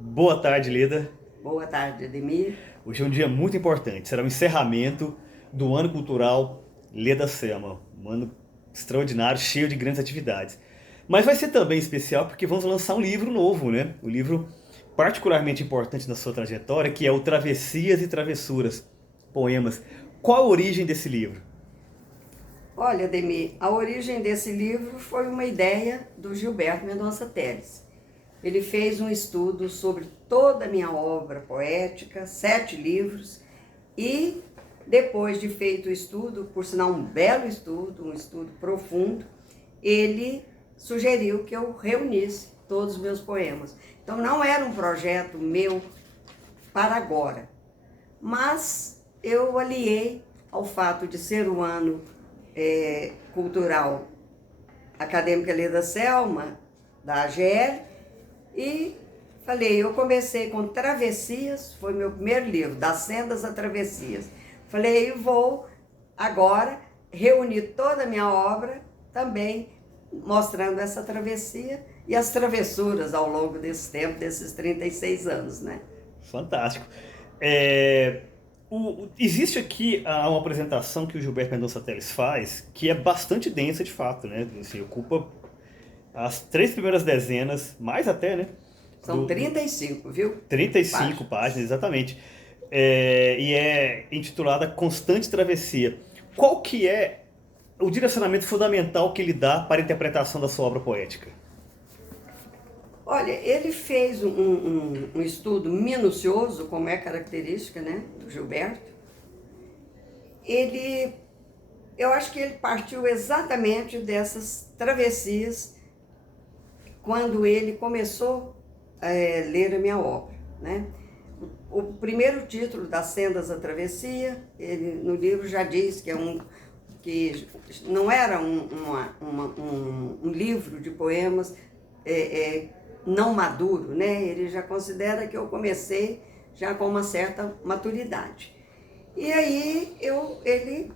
Boa tarde, Leda. Boa tarde, Ademir. Hoje é um dia muito importante. Será o encerramento do ano cultural Leda Selma. Um ano extraordinário, cheio de grandes atividades. Mas vai ser também especial porque vamos lançar um livro novo, né? Um livro particularmente importante na sua trajetória, que é o Travessias e Travessuras, poemas. Qual a origem desse livro? Olha, Ademir, a origem desse livro foi uma ideia do Gilberto Mendonça Teles. Ele fez um estudo sobre toda a minha obra poética, 7 livros, e depois de feito o estudo, por sinal um belo estudo, um estudo profundo, ele sugeriu que eu reunisse todos os meus poemas. Então não era um projeto meu para agora, mas eu aliei ao fato de ser o ano cultural acadêmica Leda Selma, da AGL, e falei, eu comecei com Travessias, foi meu primeiro livro, Das Sendas a Travessias. Falei, eu vou agora reunir toda a minha obra também mostrando essa travessia e as travessuras ao longo desse tempo, desses 36 anos, né? Fantástico. Existe aqui uma apresentação que o Gilberto Mendonça Teles faz, que é bastante densa de fato, né? Assim, ocupa as 3 primeiras dezenas, mais até, né? São 35, viu? 35 páginas, exatamente. E é intitulada Constante Travessia. Qual que é o direcionamento fundamental que ele dá para a interpretação da sua obra poética? Olha, ele fez um estudo minucioso, como é característica, né, do Gilberto. Eu acho que ele partiu exatamente dessas travessias quando ele começou a ler a minha obra, né? O primeiro título, Das Sendas à Travessia, ele no livro já diz que não era um livro de poemas não maduro, né? Ele já considera que eu comecei já com uma certa maturidade. E aí ele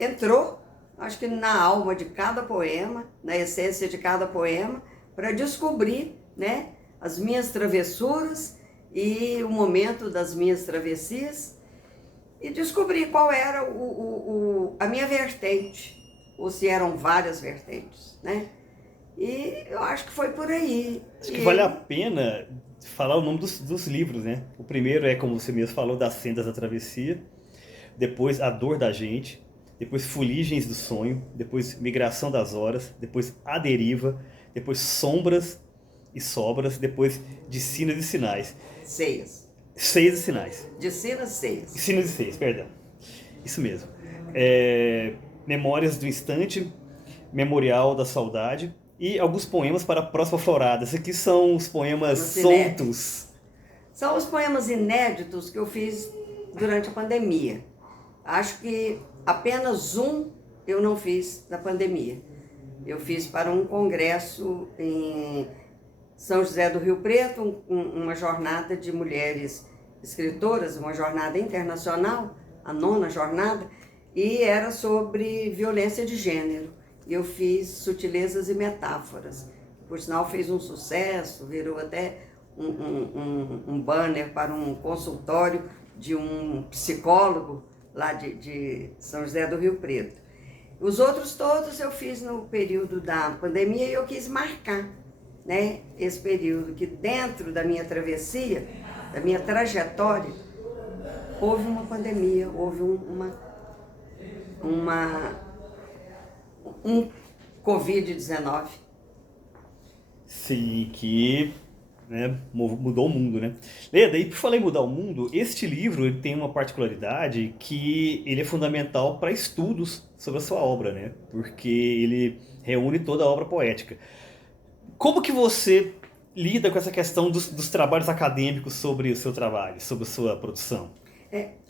entrou, acho que na alma de cada poema, na essência de cada poema, para descobrir, né, as minhas travessuras e o momento das minhas travessias e descobrir qual era a minha vertente, ou se eram várias vertentes, né? E eu acho que foi por aí. Acho que vale a pena falar o nome dos livros, né? O primeiro é, como você mesmo falou, Das Sendas da Travessia. Depois, A Dor da Gente. Depois, Fuligens do Sonho. Depois, Migração das Horas. Depois, A Deriva. Depois, Sombras e Sobras. Depois, De Sinos e Sinais. Ceias. Ceias e Sinais. De Sinas, Ceias. Sinos e Ceias, perdão. Isso mesmo. Memórias do Instante. Memorial da Saudade. E alguns poemas para a próxima florada. Esses aqui são os poemas soltos. São os poemas inéditos que eu fiz durante a pandemia. Acho que apenas um eu não fiz na pandemia. Eu fiz para um congresso em São José do Rio Preto, uma jornada de mulheres escritoras, uma jornada internacional, a 9ª jornada, e era sobre violência de gênero. Eu fiz Sutilezas e Metáforas. Por sinal, fez um sucesso, virou até um banner para um consultório de um psicólogo lá de São José do Rio Preto. Os outros todos eu fiz no período da pandemia e eu quis marcar, né, esse período que dentro da minha travessia, da minha trajetória, houve uma pandemia, houve um Covid-19. Sim, que, né, mudou o mundo, né? Leda, e por falar em mudar o mundo, este livro ele tem uma particularidade que ele é fundamental para estudos sobre a sua obra, né? Porque ele reúne toda a obra poética. Como que você lida com essa questão dos trabalhos acadêmicos sobre o seu trabalho, sobre a sua produção?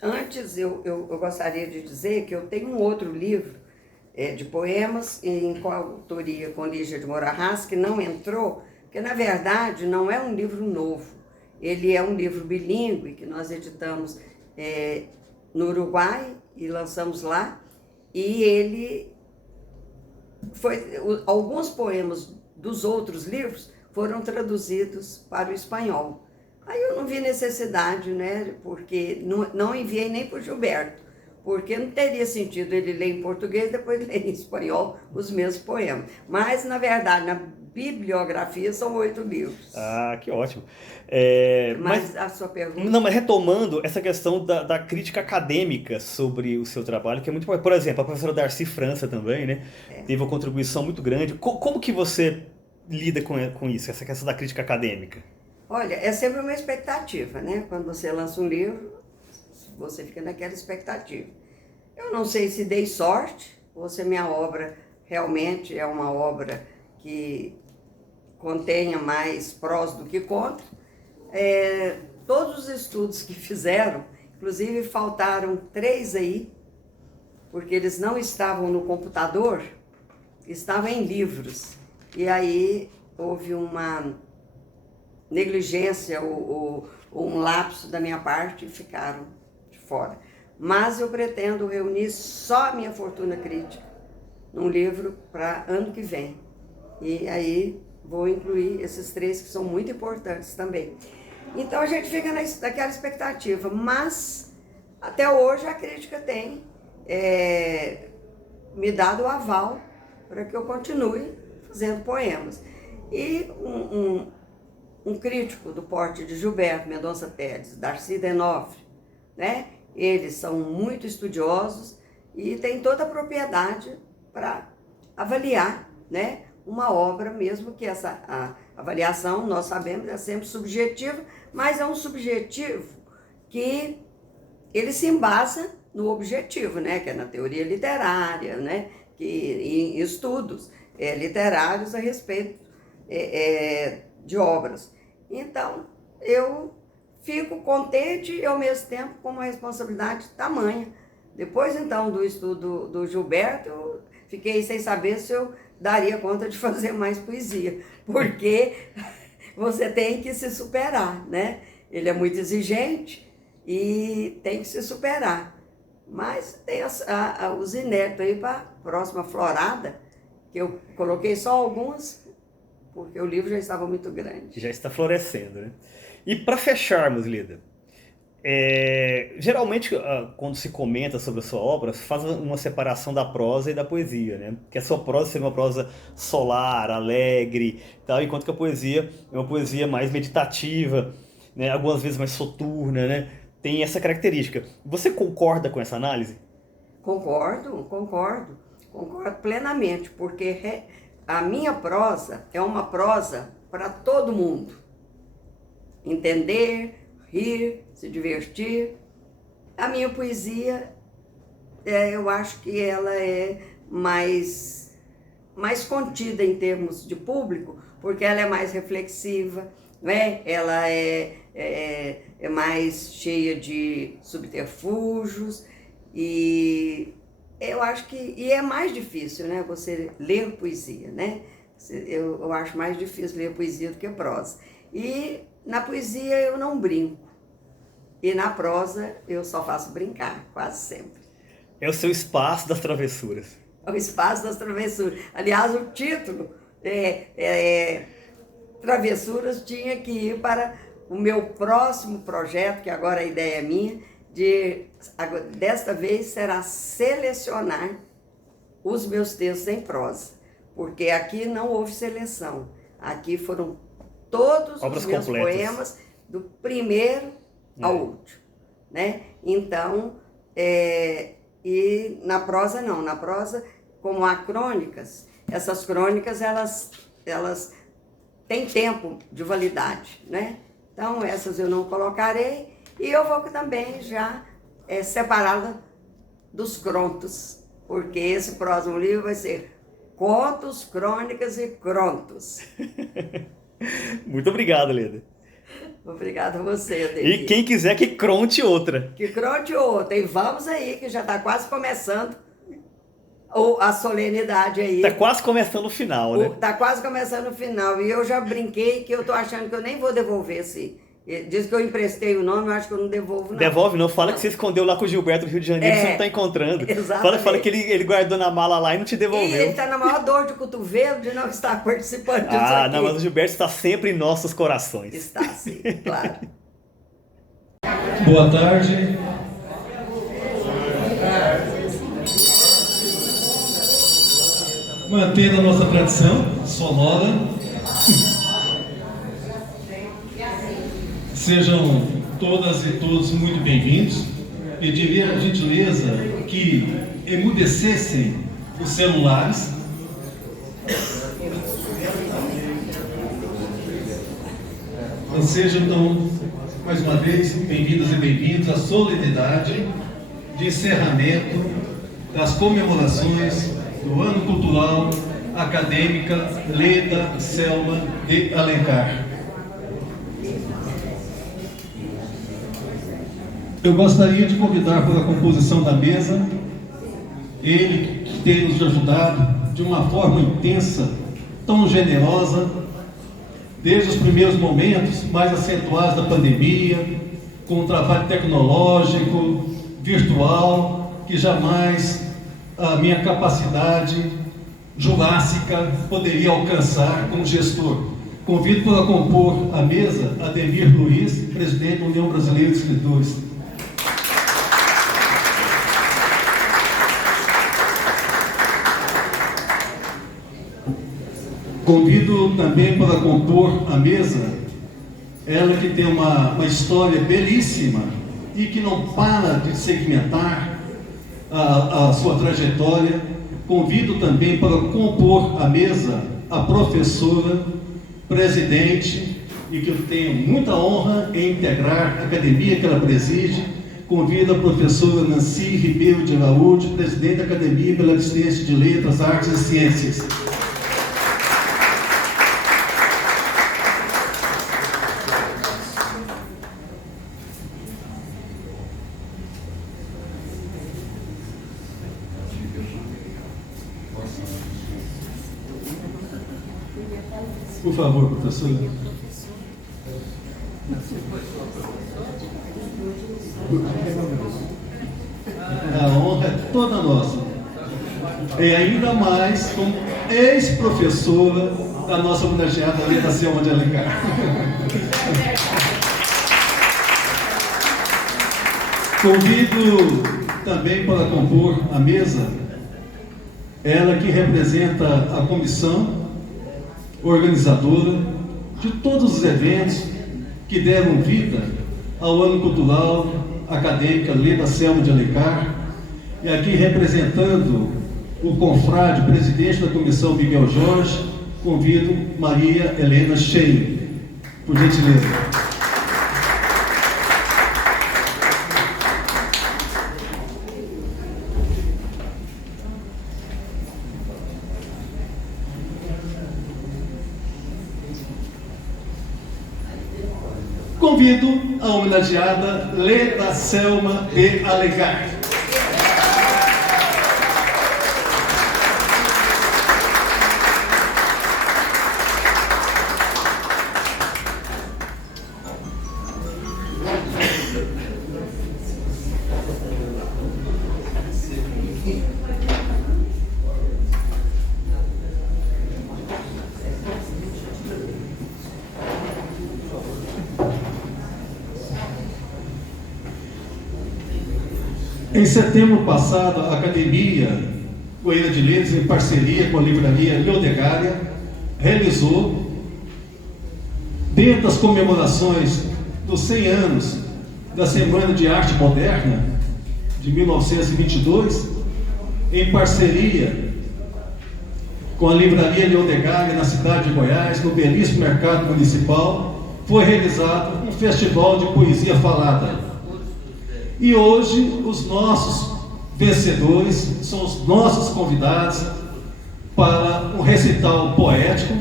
Antes, eu gostaria de dizer que eu tenho um outro livro de poemas em coautoria com Lígia de Moraes, que não entrou, porque na verdade não é um livro novo. Ele é um livro bilíngue que nós editamos no Uruguai e lançamos lá. E ele foi alguns poemas dos outros livros foram traduzidos para o espanhol. Aí eu não vi necessidade, né? Porque não enviei nem para o Gilberto, porque não teria sentido ele ler em português e depois ler em espanhol os mesmos poemas. Mas, na verdade, na bibliografia são 8 livros. Ah, que ótimo. Mas a sua pergunta... Não, mas retomando essa questão da crítica acadêmica sobre o seu trabalho, que é muito importante. Por exemplo, a professora Darcy França também, né? Teve uma contribuição muito grande. Como que você lida com isso, essa questão da crítica acadêmica? Olha, é sempre uma expectativa, né? Quando você lança um livro, você fica naquela expectativa. Eu não sei se dei sorte, ou se a minha obra realmente é uma obra que contenha mais prós do que contra. Todos os estudos que fizeram, inclusive faltaram 3 aí, porque eles não estavam no computador, estavam em livros. E aí houve uma negligência ou um lapso da minha parte e ficaram de fora. Mas eu pretendo reunir só a minha fortuna crítica num livro para ano que vem. E aí vou incluir esses 3 que são muito importantes também. Então a gente fica naquela expectativa, mas até hoje a crítica tem me dado o aval para que eu continue fazendo poemas. E um crítico do porte de Gilberto Mendonça Pérez, Darcy Denofre, né? Eles são muito estudiosos e têm toda a propriedade para avaliar, né, uma obra, mesmo que a avaliação, nós sabemos, é sempre subjetiva, mas é um subjetivo que ele se embasa no objetivo, né, que é na teoria literária, né, em estudos literários a respeito de obras. Então, eu fico contente e, ao mesmo tempo, com uma responsabilidade tamanha. Depois, então, do estudo do Gilberto, eu fiquei sem saber se eu daria conta de fazer mais poesia, porque você tem que se superar, né? Ele é muito exigente e tem que se superar. Mas tem os inéditos aí para a próxima florada, que eu coloquei só algumas, porque o livro já estava muito grande. Já está florescendo, né? E para fecharmos, Lida, geralmente quando se comenta sobre a sua obra, se faz uma separação da prosa e da poesia, né? Que a sua prosa seria uma prosa solar, alegre, tal, enquanto que a poesia é uma poesia mais meditativa, né? Algumas vezes mais soturna, né? Tem essa característica. Você concorda com essa análise? Concordo plenamente, porque a minha prosa é uma prosa para todo mundo. Entender, rir, se divertir. A minha poesia, eu acho que ela é mais contida em termos de público, porque ela é mais reflexiva, né? Ela é mais cheia de subterfúgios e eu acho que é mais difícil, né? Você ler poesia, né? Eu acho mais difícil ler poesia do que prosa. E na poesia eu não brinco. E na prosa eu só faço brincar, quase sempre. É o seu espaço das travessuras. É o espaço das travessuras. Aliás, o título Travessuras tinha que ir para o meu próximo projeto, que agora a ideia é minha, desta vez será selecionar os meus textos em prosa. Porque aqui não houve seleção. Aqui foram todos obras os meus completas. poemas, do primeiro ao último, né? Então, e na prosa não, na prosa, como há crônicas, essas crônicas, elas têm tempo de validade, né? Então, essas eu não colocarei, e eu vou também já separá-la dos contos, porque esse próximo livro vai ser Contos, Crônicas e Crontos. Muito obrigado, Lida. Obrigada a você, Adeir. E quem quiser que cronte outra. Que cronte outra. E vamos aí, que já está quase começando a solenidade aí. Está quase começando o final, né? Está quase começando o final. E eu já brinquei que eu estou achando que eu nem vou devolver Diz que eu emprestei o nome, eu acho que eu não devolvo, não. Devolve não, fala que você escondeu lá com o Gilberto do Rio de Janeiro, que você não está encontrando. Fala que ele guardou na mala lá e não te devolveu. E ele está na maior dor de cotovelo de não estar participando disso aqui. Não, mas o Gilberto está sempre em nossos corações. Está, sim, claro. Boa tarde. Mantendo a nossa tradição sonora, sejam todas e todos muito bem-vindos. Pediria a gentileza que emudecessem os celulares. Sejam então, mais uma vez, bem-vindas e bem-vindos à solenidade de encerramento das comemorações do Ano Cultural Acadêmica Leda Selma de Alencar. Eu gostaria de convidar para a composição da mesa ele que tem nos ajudado de uma forma intensa, tão generosa, desde os primeiros momentos mais acentuados da pandemia, com um trabalho tecnológico, virtual, que jamais a minha capacidade jurássica poderia alcançar como gestor. Convido para compor a mesa Ademir Luiz, presidente da União Brasileira de Escritores. Convido também para compor a mesa ela que tem uma história belíssima e que não para de segmentar a sua trajetória. Convido também para compor a mesa a professora, presidente, e que eu tenho muita honra em integrar a academia que ela preside. Convido a professora Nancy Ribeiro de Araújo, presidente da Academia pela Assistência de Letras, Artes e Ciências. Por favor, professora. A honra é toda nossa. E ainda mais como ex-professora da nossa homenageada Leda Selma de Alencar. Convido também para compor a mesa ela que representa a comissão organizadora de todos os eventos que deram vida ao Ano Cultural Acadêmica Leda Selma de Alencar, e aqui representando o confrade, presidente da comissão Miguel Jorge, convido Maria Helena Cheio, por gentileza. Convido a homenageada Leda Selma de Alencar. Em setembro passado, a Academia Goiânia de Letras, em parceria com a livraria Leodegária, realizou, dentro das comemorações dos 100 anos da Semana de Arte Moderna, de 1922, em parceria com a livraria Leodegária, na cidade de Goiás, no belíssimo mercado municipal, foi realizado um festival de poesia falada. E hoje os nossos vencedores são os nossos convidados para um recital poético,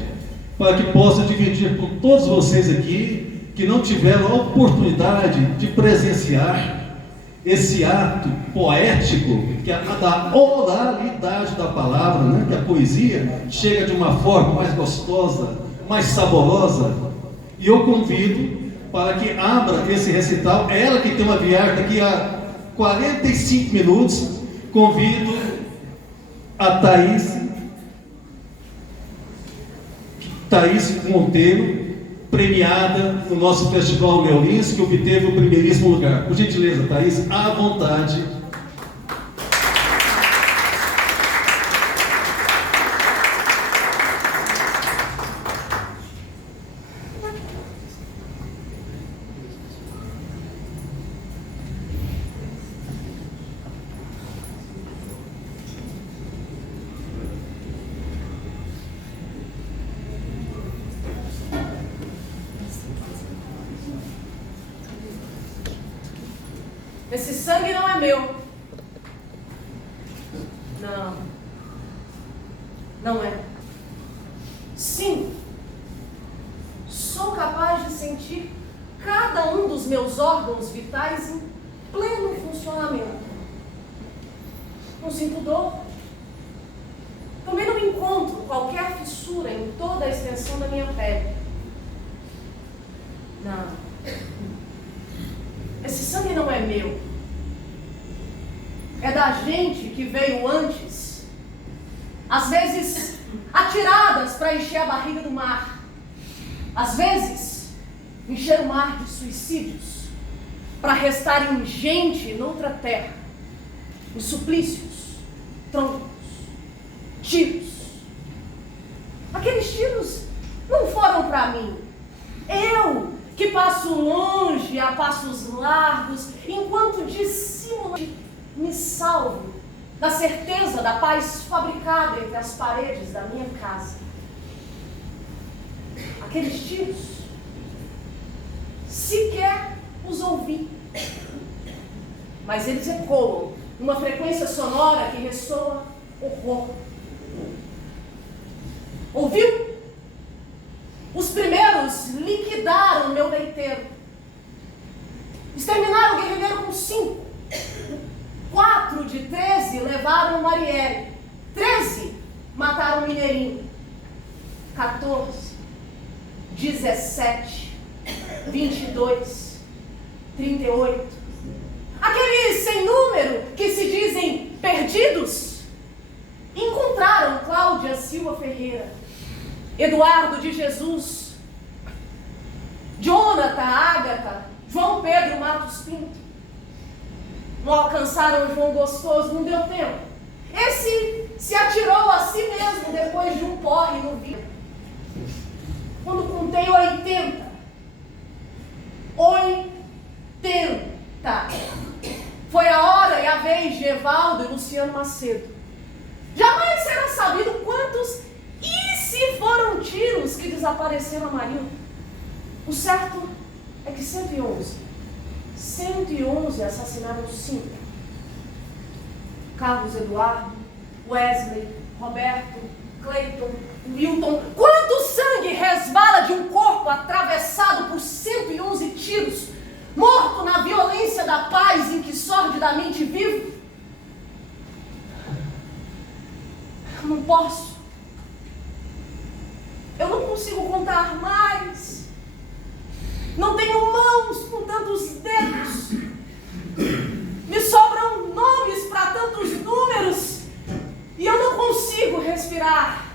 para que possa dividir com todos vocês aqui que não tiveram a oportunidade de presenciar esse ato poético, que é da oralidade da palavra, né? Que a poesia chega de uma forma mais gostosa, mais saborosa. E eu convido para que abra esse recital. É ela que tem uma viagem daqui a 45 minutos. Convido a Thaís Monteiro, premiada no nosso Festival Neolins, que obteve o primeiríssimo lugar. Por gentileza, Thaís, à vontade. Esse sangue não é meu. Não. Não é. Sim. Sou capaz de sentir cada um dos meus órgãos vitais em pleno funcionamento. Não sinto dor. Também não encontro qualquer fissura em toda a extensão da minha pele. Não. Esse sangue não é meu. É da gente que veio antes. Às vezes, atiradas para encher a barriga do mar. Às vezes, encher o mar de suicídios para restarem gente noutra terra. Em suplícios, troncos, tiros. Aqueles tiros não foram para mim. Eu que passo longe a passos largos, enquanto dissimulo, me salvo da certeza da paz fabricada entre as paredes da minha casa. Aqueles tiros, sequer os ouvi, mas eles ecoam numa frequência sonora que ressoa horror. Ouviu? Os primeiros liquidaram meu leiteiro. Exterminaram o guerrilheiro com 5. 4 de 13 levaram Marielle. 13 mataram o Mineirinho. 14, 17, 22, 38. Aqueles sem número que se dizem perdidos encontraram Cláudia Silva Ferreira, Eduardo de Jesus, Jonathan, Ágata, João Pedro Matos Pinto. Não alcançaram o João Gostoso, não deu tempo. Esse se atirou a si mesmo depois de um porre no vidro. Quando contei 80. 80. Foi a hora e a vez de Evaldo e Luciano Macedo. Jamais será sabido quantos e se foram tiros que desapareceram a Marilda. O certo é que 111 assassinaram 5. Carlos Eduardo, Wesley, Roberto, Cleiton, Wilton. Quanto sangue resvala de um corpo atravessado por 111 tiros, morto na violência da paz em que sordidamente vivo? Eu não posso. Eu não consigo contar mais. Não tenho mãos com tantos dedos. Me sobram nomes para tantos números. E eu não consigo respirar.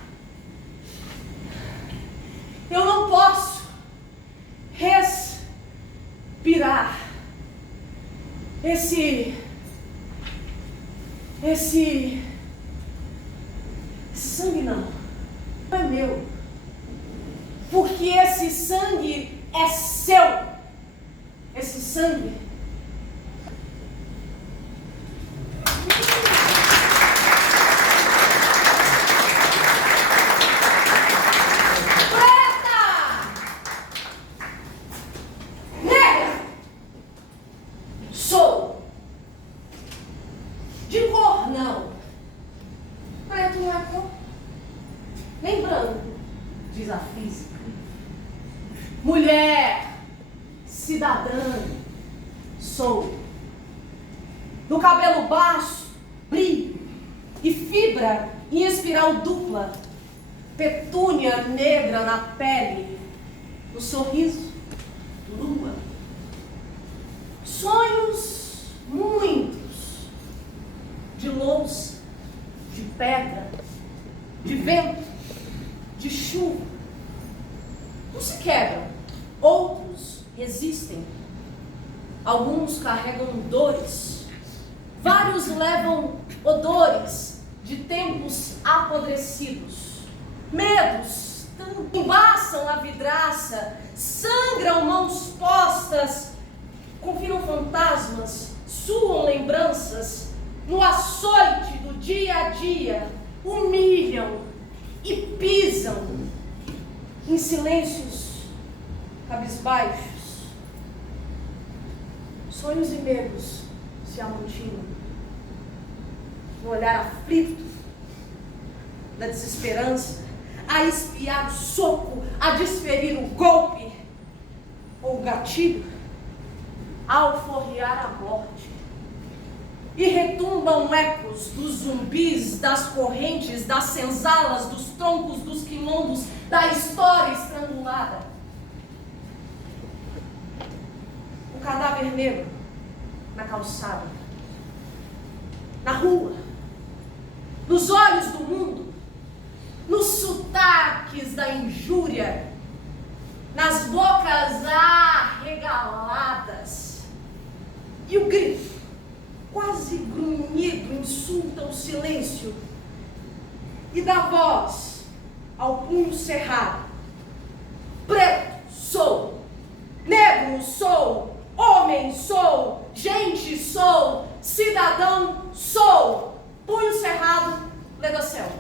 Eu não posso respirar. Esse sangue não é meu. Porque esse sangue é seu. Esse sangue preta, negra, sou de cor não. Preto não é cor, nem branco, diz a física. Mulher, cidadã, sou. Do cabelo baixo, brilho e fibra em espiral dupla, petúnia negra na pele, no sorriso, lua, Sonhos muitos, de louça, de pedra, de vento, de chuva. Não se quebram, outros resistem. Alguns carregam dores, vários levam odores de tempos apodrecidos. Medos embaçam a vidraça, sangram mãos postas, confiram fantasmas, suam lembranças, no açoite do dia a dia, humilham e pisam em silêncios cabisbaixos. Sonhos e medos se amontinam no olhar aflito da desesperança, a espiar o soco, a desferir o golpe ou o gatilho, a alforriar a morte. E retumbam ecos dos zumbis, das correntes, das senzalas, dos troncos, dos quilombos, da história estrangulada. O cadáver negro na calçada, na rua, nos olhos do mundo, nos sotaques da injúria, nas bocas arregaladas. E o grito, quase grunhido, insulta o silêncio e dá voz ao punho cerrado. Preto sou, negro sou, homem sou, gente sou, cidadão sou. Punho cerrado, Ledocel.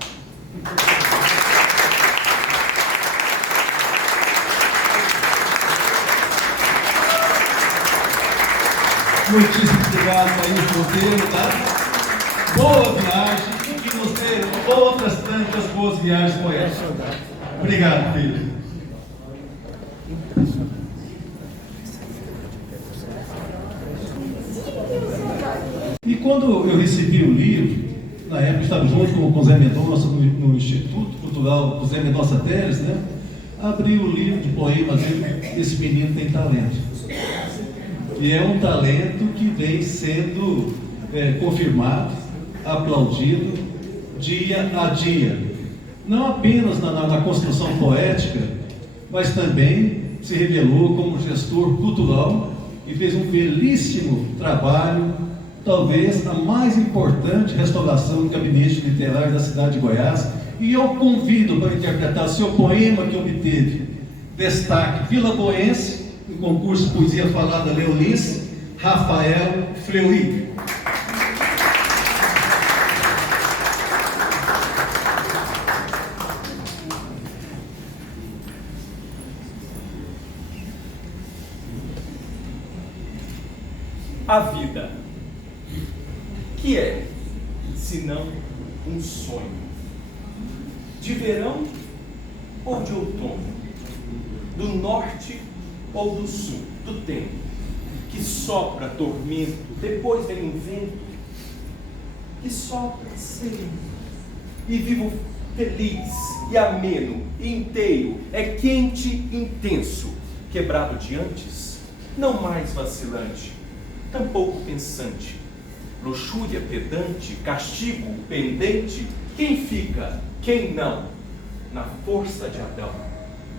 Muitíssimo obrigado, Thaís Monteiro, tá? Boa viagem e que nos dê outras tantas boas viagens poéticas. Obrigado, filho. E quando eu recebi o livro, na época estava junto com o Zé Mendonça no Instituto Cultural Zé Mendonça Teles, né? Abri o livro de poemas dele, Esse Menino Tem Talento. E é um talento que vem sendo confirmado, aplaudido, dia a dia. Não apenas na construção poética, mas também se revelou como gestor cultural e fez um belíssimo trabalho, talvez a mais importante restauração do gabinete literário da cidade de Goiás. E eu convido para interpretar seu poema que obteve destaque vilaboense, no concurso Poesia Falada Leolice, Rafael Fleury. A vida, que é, senão um sonho, de verão ou de outono, do norte ou do sul, do tempo, que sopra tormento, depois vem um vento, que sopra sereno, e vivo feliz, e ameno, e inteiro, é quente, intenso, quebrado de antes, não mais vacilante, tampouco pensante, luxúria pedante, castigo pendente, quem fica, quem não, na força de Adão,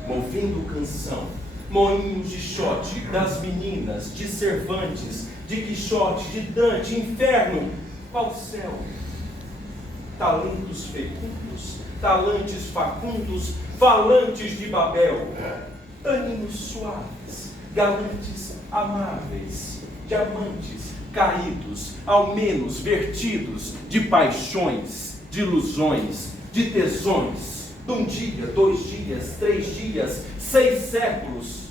movendo canção, moinhos de xote, das meninas, de Cervantes, de Quixote, de Dante, inferno, qual céu? Talentos fecundos, talantes facundos, falantes de Babel, ânimos suaves, galantes amáveis, diamantes caídos, ao menos vertidos de paixões, de ilusões, de tesões, de um dia, 2 dias, 3 dias, 6 séculos,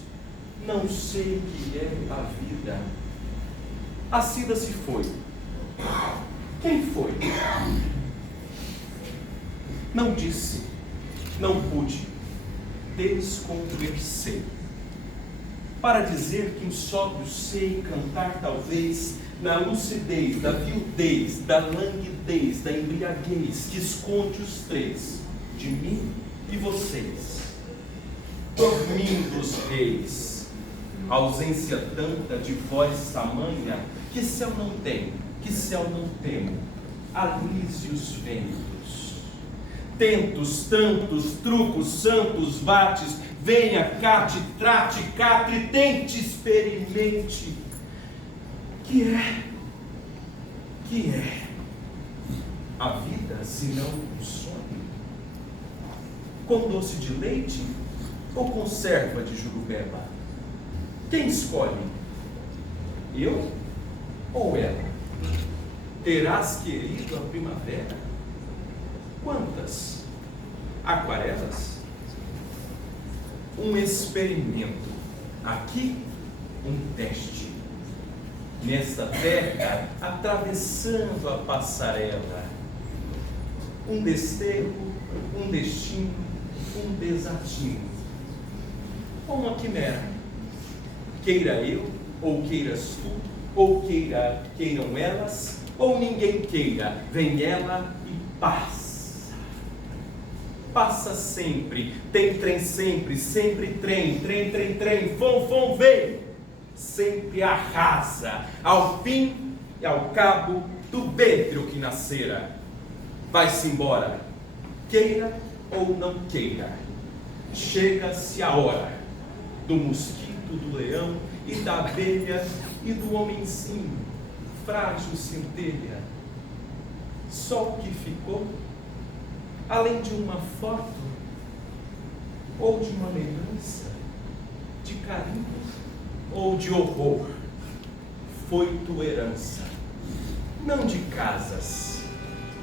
não sei o que é a vida. A Cida se foi. Quem foi? Não disse, não pude desconversei. Para dizer que insóbrio sei cantar talvez na lucidez, da viudez, da languidez, da embriaguez que esconde os três, de mim e vocês. Dormindo os reis, ausência tanta de voz tamanha, que céu não tem, que céu não temo, alise os ventos. Tentos, tantos, trucos, santos, vates, venha, cate, trate, capre, tente, experimente. Que é a vida, senão um sonho? Com doce de leite ou conserva de jurubeba? Quem escolhe? Eu ou ela? Terás querido a primavera? Quantas? Aquarelas? Um experimento. Aqui, um teste. Nesta terra, atravessando a passarela. Um desterro, um destino, um desatino. Ou uma quimera. Queira eu, ou queiras tu, ou queiram elas, ou ninguém queira, vem ela e passa. Passa sempre, tem trem sempre, sempre trem, fom, vem. Sempre arrasa, ao fim e ao cabo do ventre o que nascera. Vai-se embora, queira ou não queira, chega-se a hora do mosquito, do leão e da abelha e do homenzinho, frágil centelha. Só o que ficou, além de uma foto ou de uma lembrança, de carinho ou de horror, foi tua herança, não de casas,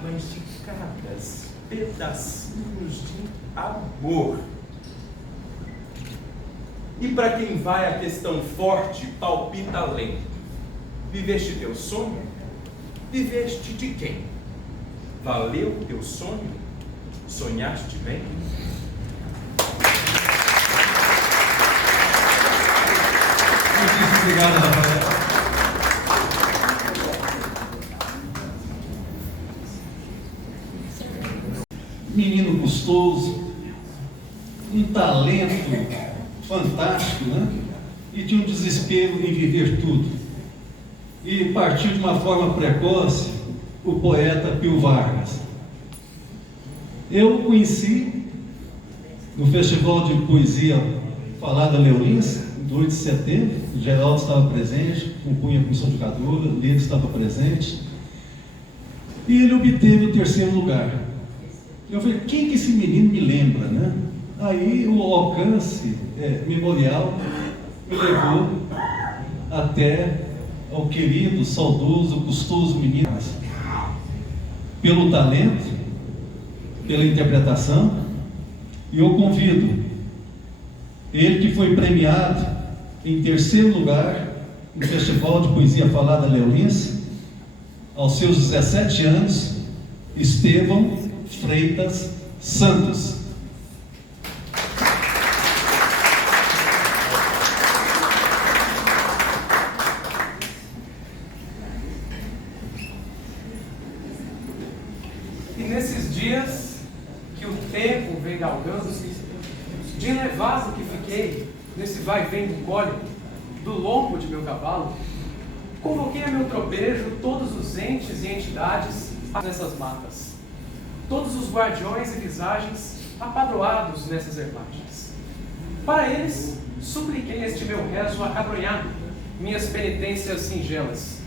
mas de cada pedacinhos de amor. E para quem vai a questão forte, palpita além. Viveste teu sonho? Viveste de quem? Valeu teu sonho? Sonhaste bem? Muito obrigado, Rafael. Menino gostoso, um talento fantástico, né? E tinha um desespero em viver tudo. E partiu de uma forma precoce o poeta Pio Vargas. Eu o conheci no Festival de Poesia Falada Leolince, em 8 de setembro. O Geraldo estava presente, compunha a comissão educadora, o Lino estava presente. E ele obteve o 3º lugar. Eu falei, quem que esse menino me lembra, né? Aí o alcance memorial me levou até ao querido, saudoso, custoso menino. Pelo talento, pela interpretação, e eu convido ele, que foi premiado em 3º lugar no Festival de Poesia Falada Leolince, aos seus 17 anos, Estevão Freitas Santos. E nesses dias que o tempo vem galgando-se, de elevado que fiquei nesse vai e vem do cólego, do lombo de meu cavalo, convoquei a meu tropejo todos os entes e entidades nessas matas, todos os guardiões e visagens apadroados nessas ervagens. Para eles, supliquei este meu rezo acabronhado, minhas penitências singelas,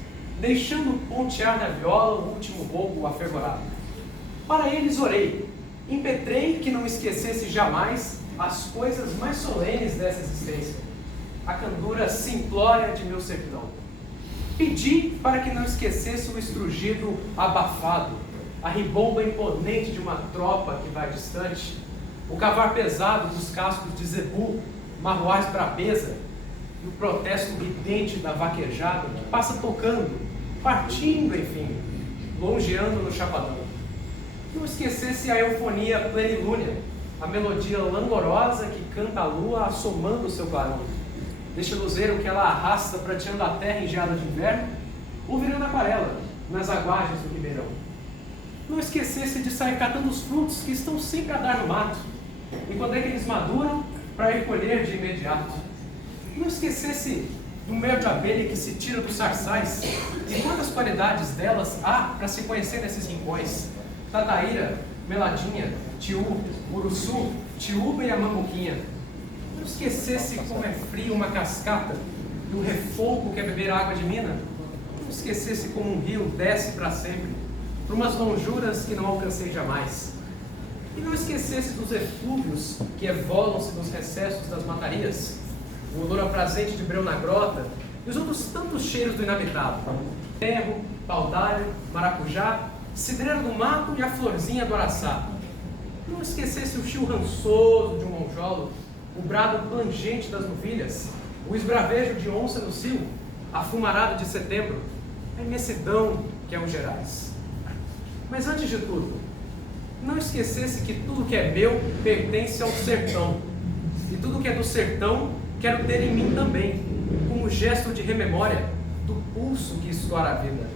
deixando pontear na viola o último roubo afervorado. Para eles orei, impetrei que não esquecesse jamais as coisas mais solenes dessa existência, a candura simplória de meu sertão. Pedi para que não esquecesse o estrugido abafado, a ribomba imponente de uma tropa que vai distante, o cavar pesado dos cascos de zebu, marruais brabeza, e o protesto ridente da vaquejada que passa tocando, partindo, enfim, longeando no chapadão. Não esquecesse a eufonia plenilúnia, a melodia langorosa que canta a lua assomando o seu clarão, deste luzeiro que ela arrasta prateando a terra em geada de inverno, ou virando aquarela nas aguagens do ribeirão. Não esquecesse de sair catando os frutos que estão sempre a dar no mato, enquanto é que eles maduram para ir colher de imediato. não esquecesse do mel de abelha que se tira dos sarçais e quantas qualidades delas há para se conhecer nesses rincões. Tataíra, meladinha, tiu, uruçu, tiúba e a mambuquinha. Não esquecesse como é frio uma cascata, do refolgo que é beber água de mina. Não esquecesse como um rio desce para sempre, por umas lonjuras que não alcancei jamais. E não esquecesse dos eflúvios que evolam-se nos recessos das matarias, o olor aprazente de breu na grota e os outros tantos cheiros do inabitado. Terro, paudalho, maracujá, cidreira do mato e a florzinha do araçá. Não esquecesse o chio rançoso de um monjolo, o brado plangente das novilhas, o esbravejo de onça no cio, a fumarada de setembro, a imensidão que é o Gerais. Mas antes de tudo, não esquecesse que tudo que é meu pertence ao sertão, e tudo que é do sertão quero ter em mim também, como gesto de rememória do pulso que escora a vida.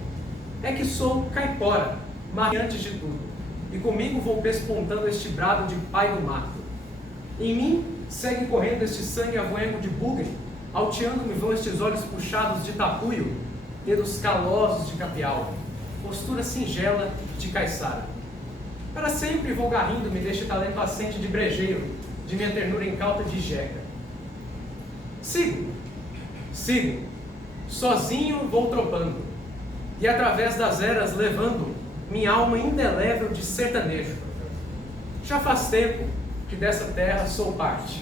É que sou caipora, mas antes de tudo, e comigo vou pespontando este brado de pai do mato. Em mim segue correndo este sangue avoengo de bugre, alteando-me vão estes olhos puxados de tapuio, dedos calosos de capial, postura singela de caiçara. Para sempre vou garrindo-me deste talento assente de brejeiro, de minha ternura incauta de jeca. Sigo, sozinho vou tropando, e através das eras levando minha alma indelével de sertanejo. Já faz tempo que dessa terra sou parte.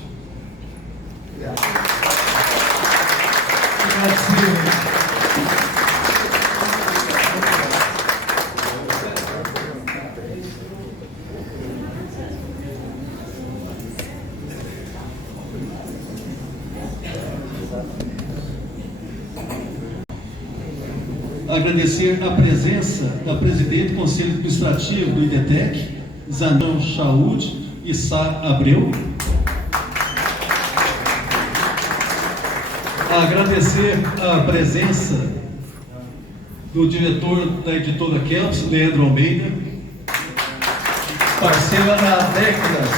Agradecer a presença da presidente do Conselho Administrativo do IDETEC, Zanão Chaúd e Sá Abreu. Agradecer a presença do diretor da editora Kelps, Leandro Almeida, parceiro há décadas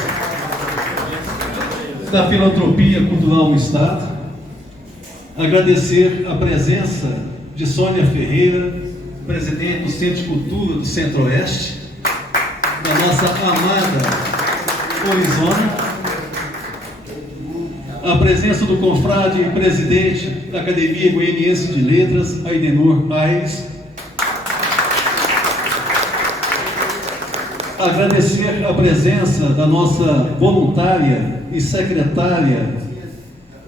da filantropia cultural no Estado. Agradecer a presença de Sônia Ferreira, presidente do Centro de Cultura do Centro-Oeste, da nossa amada Orizona, a presença do confrade e presidente da Academia Goianiense de Letras, Aidenor Aires. Agradecer a presença da nossa voluntária e secretária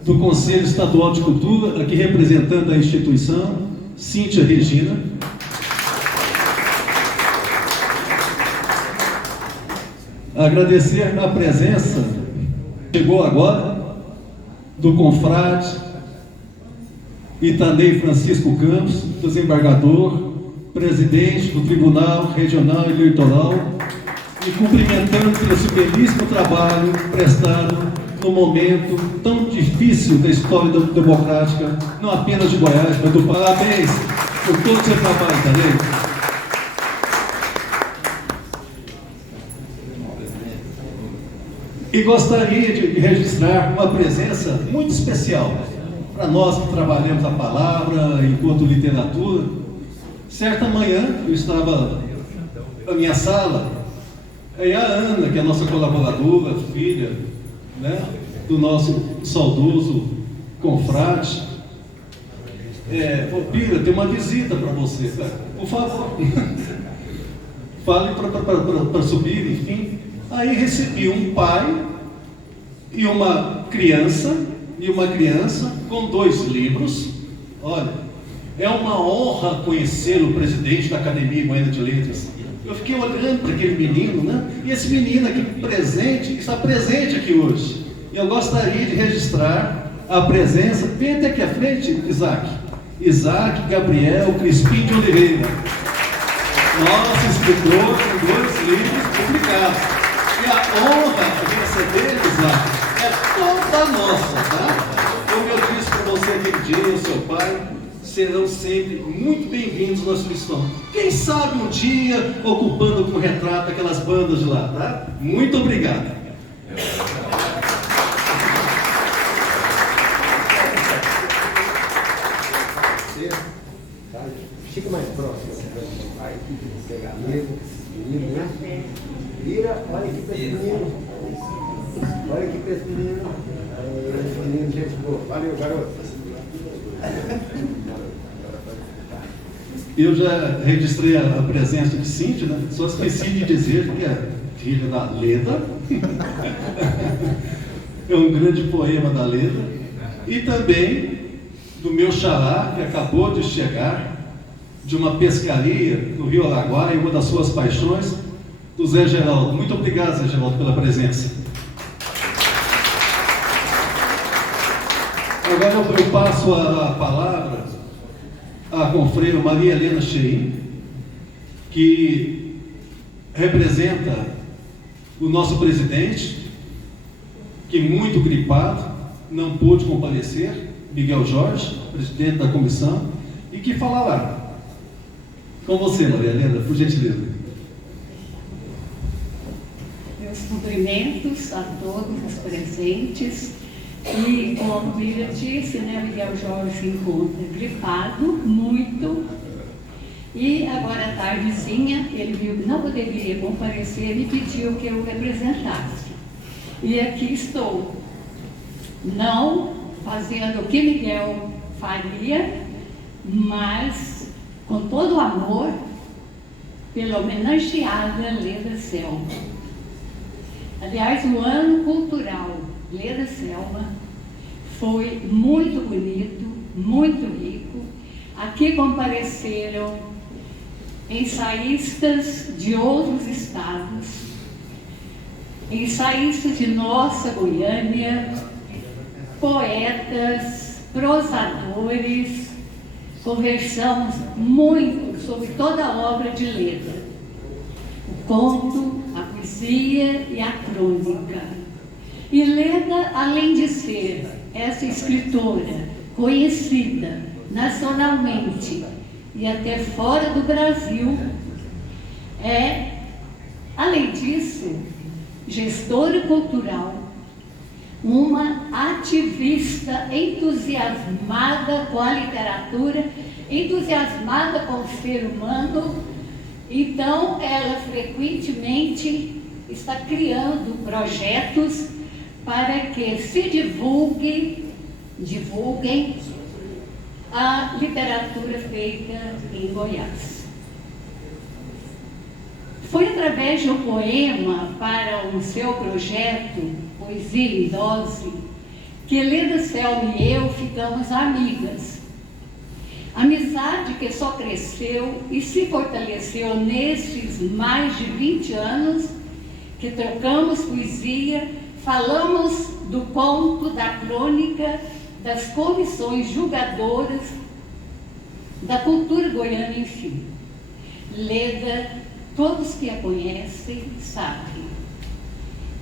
do Conselho Estadual de Cultura, aqui representando a instituição, Cíntia Regina. Agradecer a presença, chegou agora, do confrade Itanei Francisco Campos, desembargador, presidente do Tribunal Regional Eleitoral, e cumprimentando pelo seu belíssimo trabalho prestado no momento tão difícil da história democrática, não apenas de Goiás, mas do parabéns por todo o seu trabalho, Itanei. E gostaria de registrar uma presença muito especial para nós que trabalhamos a palavra enquanto literatura. Certa manhã, eu estava na minha sala, e a Ana, que é a nossa colaboradora, filha, né, do nosso saudoso confrade, falou: Pira, tem uma visita para você, cara. Por favor, fale para subir, enfim. Aí recebi um pai e uma criança com 2 livros. Olha, é uma honra conhecer o presidente da Academia Goiana de Letras. Eu fiquei olhando para aquele menino, né? E esse menino aqui presente, está presente aqui hoje. E eu gostaria de registrar a presença, vem até aqui à frente, Isaac Gabriel Crispim de Oliveira, nosso escritor com 2 livros publicados. E a honra de receber, Isaac, é toda nossa, tá? Como eu disse para você aquele dia, o seu pai, serão sempre muito bem-vindos na sua missão. Quem sabe um dia ocupando como retrato aquelas bandas de lá, tá? Muito obrigado. mais próximo. Aí, pegar mesmo, menino, né? Vira, olha aqui para esse menino. Olha aqui para esse menino. Aí, esse menino, gente boa. Valeu, garoto. Eu já registrei a presença de Cíntia, né? Só esqueci de dizer que é filha da Leda. É um grande poema da Leda. E também do meu xará, que acabou de chegar de uma pescaria no Rio Araguaia, uma das suas paixões, do Zé Geraldo. Muito obrigado, Zé Geraldo, pela presença. Agora eu passo a palavra à confreira Maria Helena Cheim, que representa o nosso presidente, que muito gripado, não pôde comparecer, Miguel Jorge, presidente da comissão, e que falará. Com você, Maria Helena, por gentileza. Meus cumprimentos a todos os presentes. E, como Miriam disse, né, Miguel Jorge se encontra gripado, muito. E agora à tardezinha, ele viu que não poderia comparecer e pediu que eu representasse. E aqui estou, não fazendo o que Miguel faria, mas com todo o amor pela homenageada Leda Selma. Aliás, o ano cultural Leda Selma foi muito bonito, muito rico. Aqui compareceram ensaístas de outros estados, ensaístas de nossa Goiânia, poetas, prosadores. Conversamos muito sobre toda a obra de Leda, o conto, a poesia e a crônica. E Leda, além de ser essa escritora conhecida nacionalmente e até fora do Brasil, é, além disso, gestora cultural, uma ativista entusiasmada com a literatura, entusiasmada com o ser humano. Então, ela frequentemente está criando projetos para que se divulguem a literatura feita em Goiás. Foi através de um poema para o seu projeto Poesia em Dose que Leda Selma e eu ficamos amigas. Amizade que só cresceu e se fortaleceu nesses mais de 20 anos que trocamos poesia, falamos do conto, da crônica, das comissões julgadoras, da cultura goiana, enfim. Leda, todos que a conhecem sabem,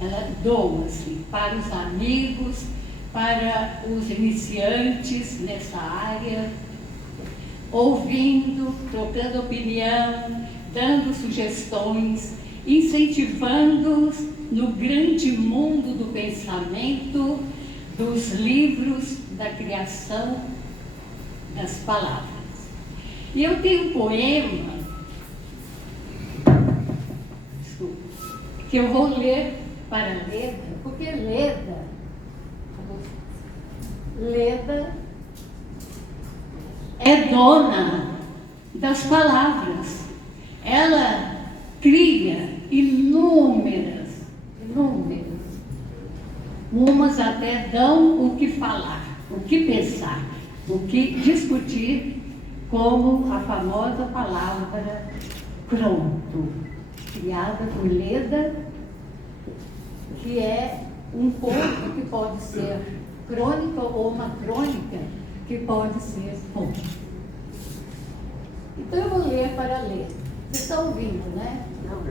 ela doa-se para os amigos, para os iniciantes nessa área, ouvindo, trocando opinião, dando sugestões, incentivando-os no grande mundo do pensamento, dos livros, da criação, das palavras. E eu tenho um poema que eu vou ler para Leda, porque Leda é dona das palavras. Ela cria inúmeras, umas até dão o que falar, o que pensar, o que discutir, como a famosa palavra pronto, criada por Leda, que é um conto que pode ser crônica ou uma crônica que pode ser conto. Então eu vou ler para ler. Vocês estão ouvindo, né? Não.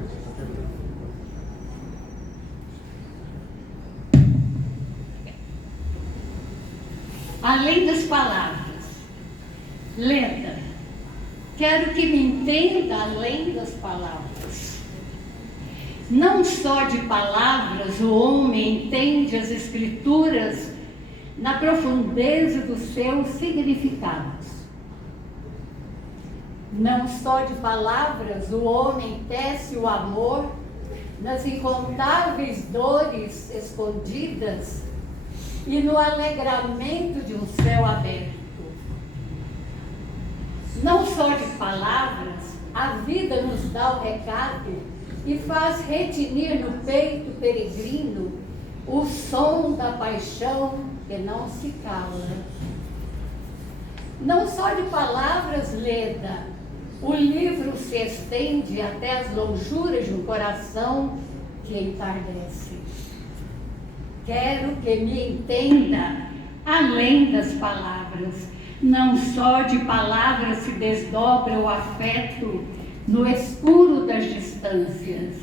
Além das palavras, Leda, quero que me entenda além das palavras. Não só de palavras o homem entende as escrituras na profundeza dos seus significados. Não só de palavras o homem tece o amor nas incontáveis dores escondidas e no alegramento de um céu aberto. Não só de palavras, a vida nos dá o recado e faz retinir no peito peregrino o som da paixão que não se cala. Não só de palavras, Leda, o livro se estende até as lonjuras de um coração que entardece. Quero que me entenda além das palavras. Não só de palavras se desdobra o afeto no escuro das distâncias.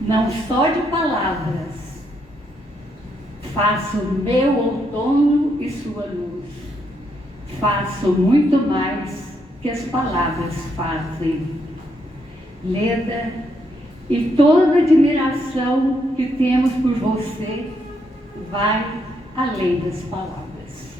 Não só de palavras faço meu outono e sua luz. Faço muito mais que as palavras fazem. Leda, e toda a admiração que temos por você vai além das palavras.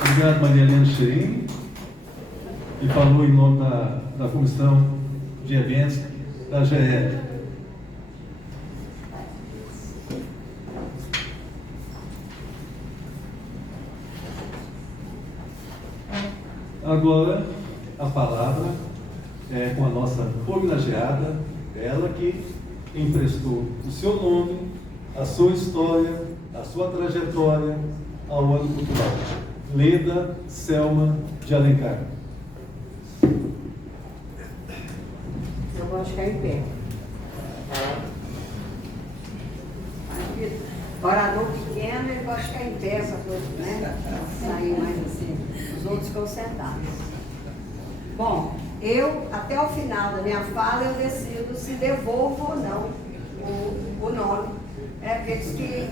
Obrigado, Maria Helena Cherim, que falou em nome da Comissão de Eventos da GE. Agora, a palavra é com a nossa homenageada, ela que emprestou o seu nome, a sua história, a sua trajetória ao ano cultural. Leda Selma de Alencar. Eu vou ficar em pé. Orador pequeno, ele pode ficar em pé, essa coisa, né? Sair mais assim. Os outros ficam sentados. Bom, eu, até o final da minha fala, eu decido se devolvo ou não o nome. Porque diz que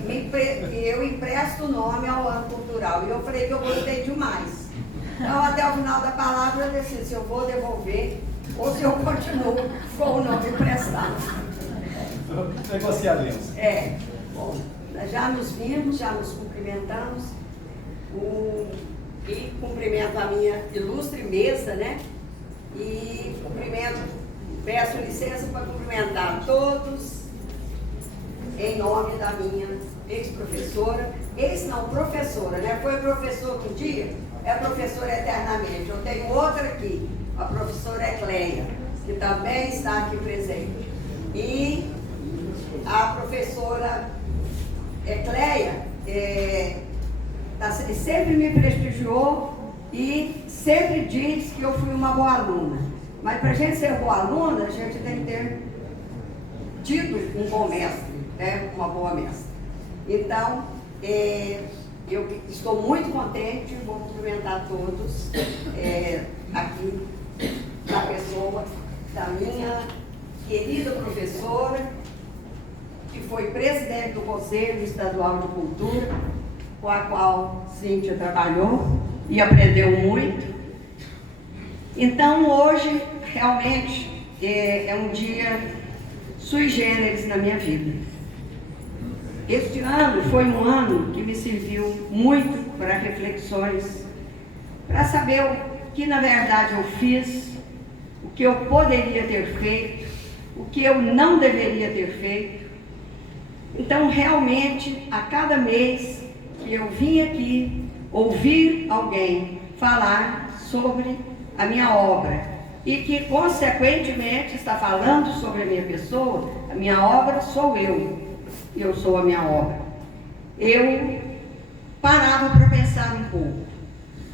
eu empresto o nome ao ano cultural. E eu falei que eu gostei demais. Então, até o final da palavra, eu decido se eu vou devolver ou se eu continuo com o nome emprestado. Negociaremos. Bom, já nos vimos, já nos cumprimentamos. E cumprimento a minha ilustre mesa, né? E peço licença para cumprimentar todos em nome da minha ex-professora, professora, né? Foi professora um dia, é professora eternamente. Eu tenho outra aqui, a professora Ecleia, que também está aqui presente. E a professora Ecleia sempre me prestigiou e sempre diz que eu fui uma boa aluna. Mas para a gente ser boa aluna, a gente tem que ter tido um bom mestre, né? Uma boa mestra. Então, eu estou muito contente, vou cumprimentar todos aqui na pessoa da minha querida professora, que foi presidente do Conselho Estadual de Cultura, com a qual Cíntia trabalhou e aprendeu muito. Então, hoje, realmente, é um dia sui generis na minha vida. Este ano foi um ano que me serviu muito para reflexões, para saber o que na verdade eu fiz, o que eu poderia ter feito, o que eu não deveria ter feito. Então, realmente, a cada mês que eu vim aqui ouvir alguém falar sobre a minha obra e que, consequentemente, está falando sobre a minha pessoa, a minha obra sou eu sou a minha obra. Eu parava para pensar um pouco,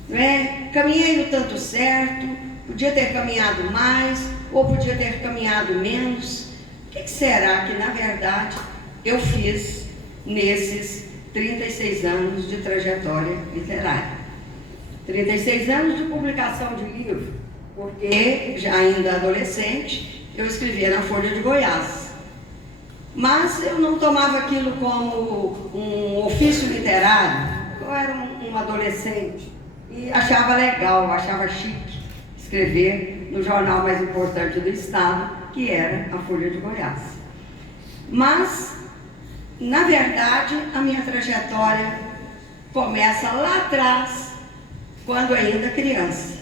né? Caminhei o tanto certo, podia ter caminhado mais ou podia ter caminhado menos. O que será que, na verdade, eu fiz nesses 36 anos de trajetória literária? 36 anos de publicação de livro, porque já ainda adolescente eu escrevia na Folha de Goiás. Mas eu não tomava aquilo como um ofício literário. Eu era um adolescente e achava legal, achava chique escrever no jornal mais importante do estado, que era a Folha de Goiás. Mas na verdade, a minha trajetória começa lá atrás, quando ainda criança.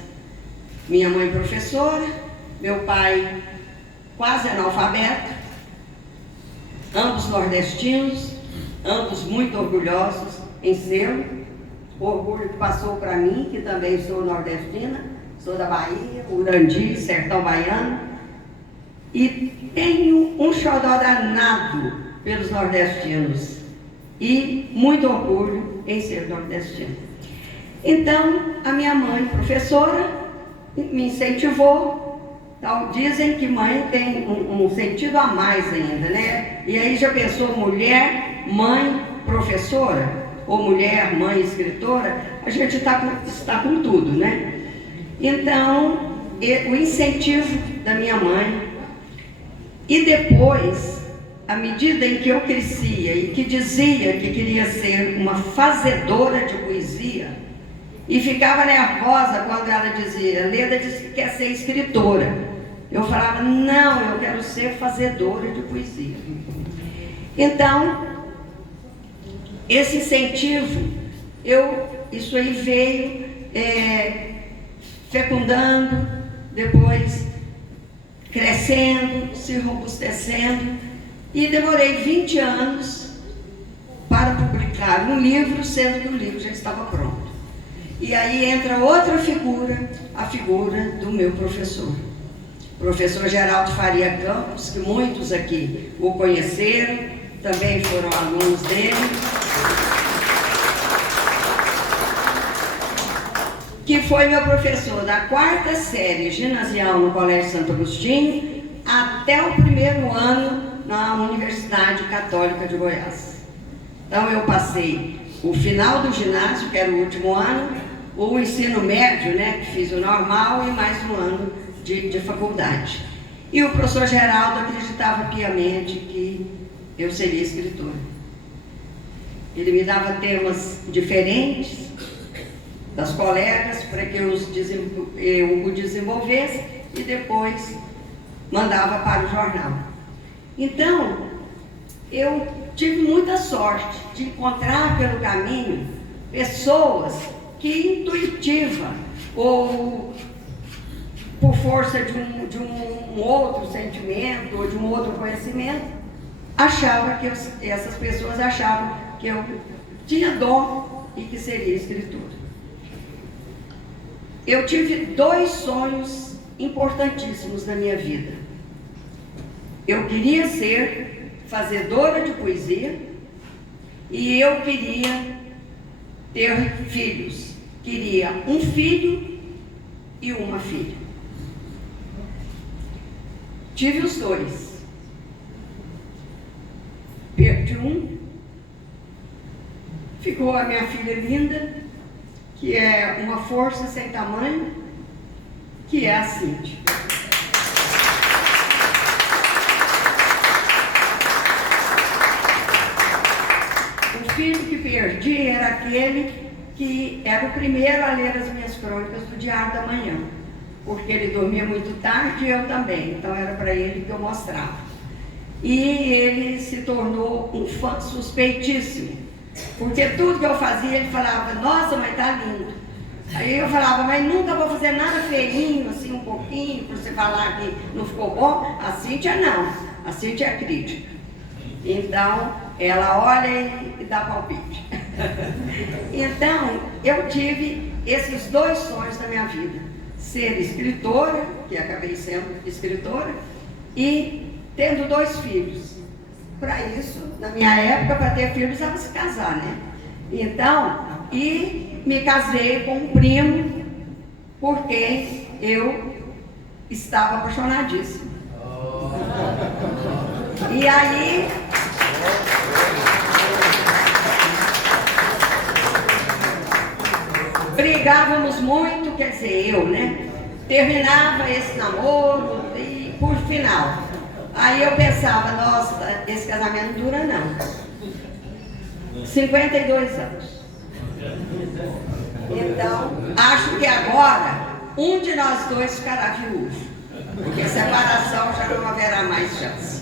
Minha mãe professora, meu pai quase analfabeto, ambos nordestinos, ambos muito orgulhosos em ser. O orgulho que passou para mim, que também sou nordestina, sou da Bahia, Urandi, sertão baiano, e tenho um xodó danado pelos nordestinos e muito orgulho em ser nordestina. Então, a minha mãe, professora, me incentivou. Então, dizem que mãe tem um sentido a mais ainda, né? E aí já pensou mulher, mãe, professora? Ou mulher, mãe, escritora? A gente está com tudo, né? Então, o incentivo da minha mãe. E depois, à medida em que eu crescia e que dizia que queria ser uma fazedora de poesia, e ficava nervosa quando ela dizia, Leda disse que quer ser escritora. Eu falava, não, eu quero ser fazedora de poesia. Então, esse incentivo, isso aí veio fecundando, depois crescendo, se robustecendo, e demorei 20 anos para publicar um livro, sendo que o livro já estava pronto. E aí entra outra figura, a figura do meu professor. Professor Geraldo Faria Campos, que muitos aqui o conheceram, também foram alunos dele. Que foi meu professor da 4ª série ginasial no Colégio Santo Agostinho até o 1º ano na Universidade Católica de Goiás. Então eu passei o final do ginásio, que era o último ano, o ensino médio, né, que fiz o normal, e mais um ano de faculdade. E o professor Geraldo acreditava piamente que eu seria escritora. Ele me dava temas diferentes das colegas para que eu o desenvolvesse e depois mandava para o jornal. Então, eu tive muita sorte de encontrar pelo caminho pessoas que intuitiva ou por força de um outro sentimento ou de um outro conhecimento, essas pessoas achavam que eu tinha dom e que seria escritora. Eu tive 2 sonhos importantíssimos na minha vida. Eu queria ser fazedora de poesia e eu queria ter filhos. Queria um filho e uma filha. Tive os 2. Perdi um, ficou a minha filha linda, que é uma força sem tamanho, que é a Cíntia. O filho que perdi era aquele que era o primeiro a ler as minhas crônicas do Diário da Manhã, porque ele dormia muito tarde e eu também, então era para ele que eu mostrava. E ele se tornou um fã suspeitíssimo, porque tudo que eu fazia ele falava, nossa, mas tá lindo. Aí eu falava, mas nunca vou fazer nada feinho, assim um pouquinho, para você falar que não ficou bom. A Cíntia não, a Cíntia é crítica. Então, ela olha e dá palpite. Então, eu tive esses 2 sonhos na minha vida. Ser escritora, que acabei sendo escritora, e tendo 2 filhos. Para isso, na minha época, para ter filhos, precisava se casar, né? Então, e me casei com um primo, porque eu estava apaixonadíssima. E aí, brigávamos muito, quer dizer, eu, né? Terminava esse namoro e por final. Aí eu pensava, nossa, esse casamento não dura não. 52 anos. Então, acho que agora, um de nós 2 ficará viúvo. Porque separação já não haverá mais chance.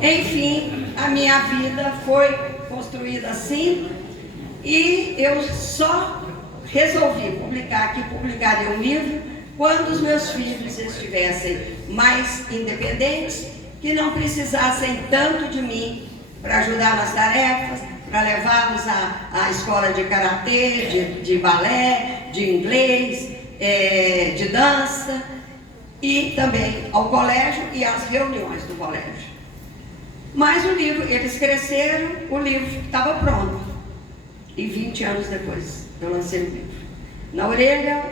Enfim, a minha vida foi construída assim, e eu só resolvi publicar que publicaria um livro quando os meus filhos estivessem mais independentes, que não precisassem tanto de mim para ajudar nas tarefas, para levá-los à escola de karatê, de balé, de inglês, de dança, e também ao colégio e às reuniões do colégio. Mas o livro, eles cresceram, o livro estava pronto. E 20 anos depois eu lancei o livro. Na orelha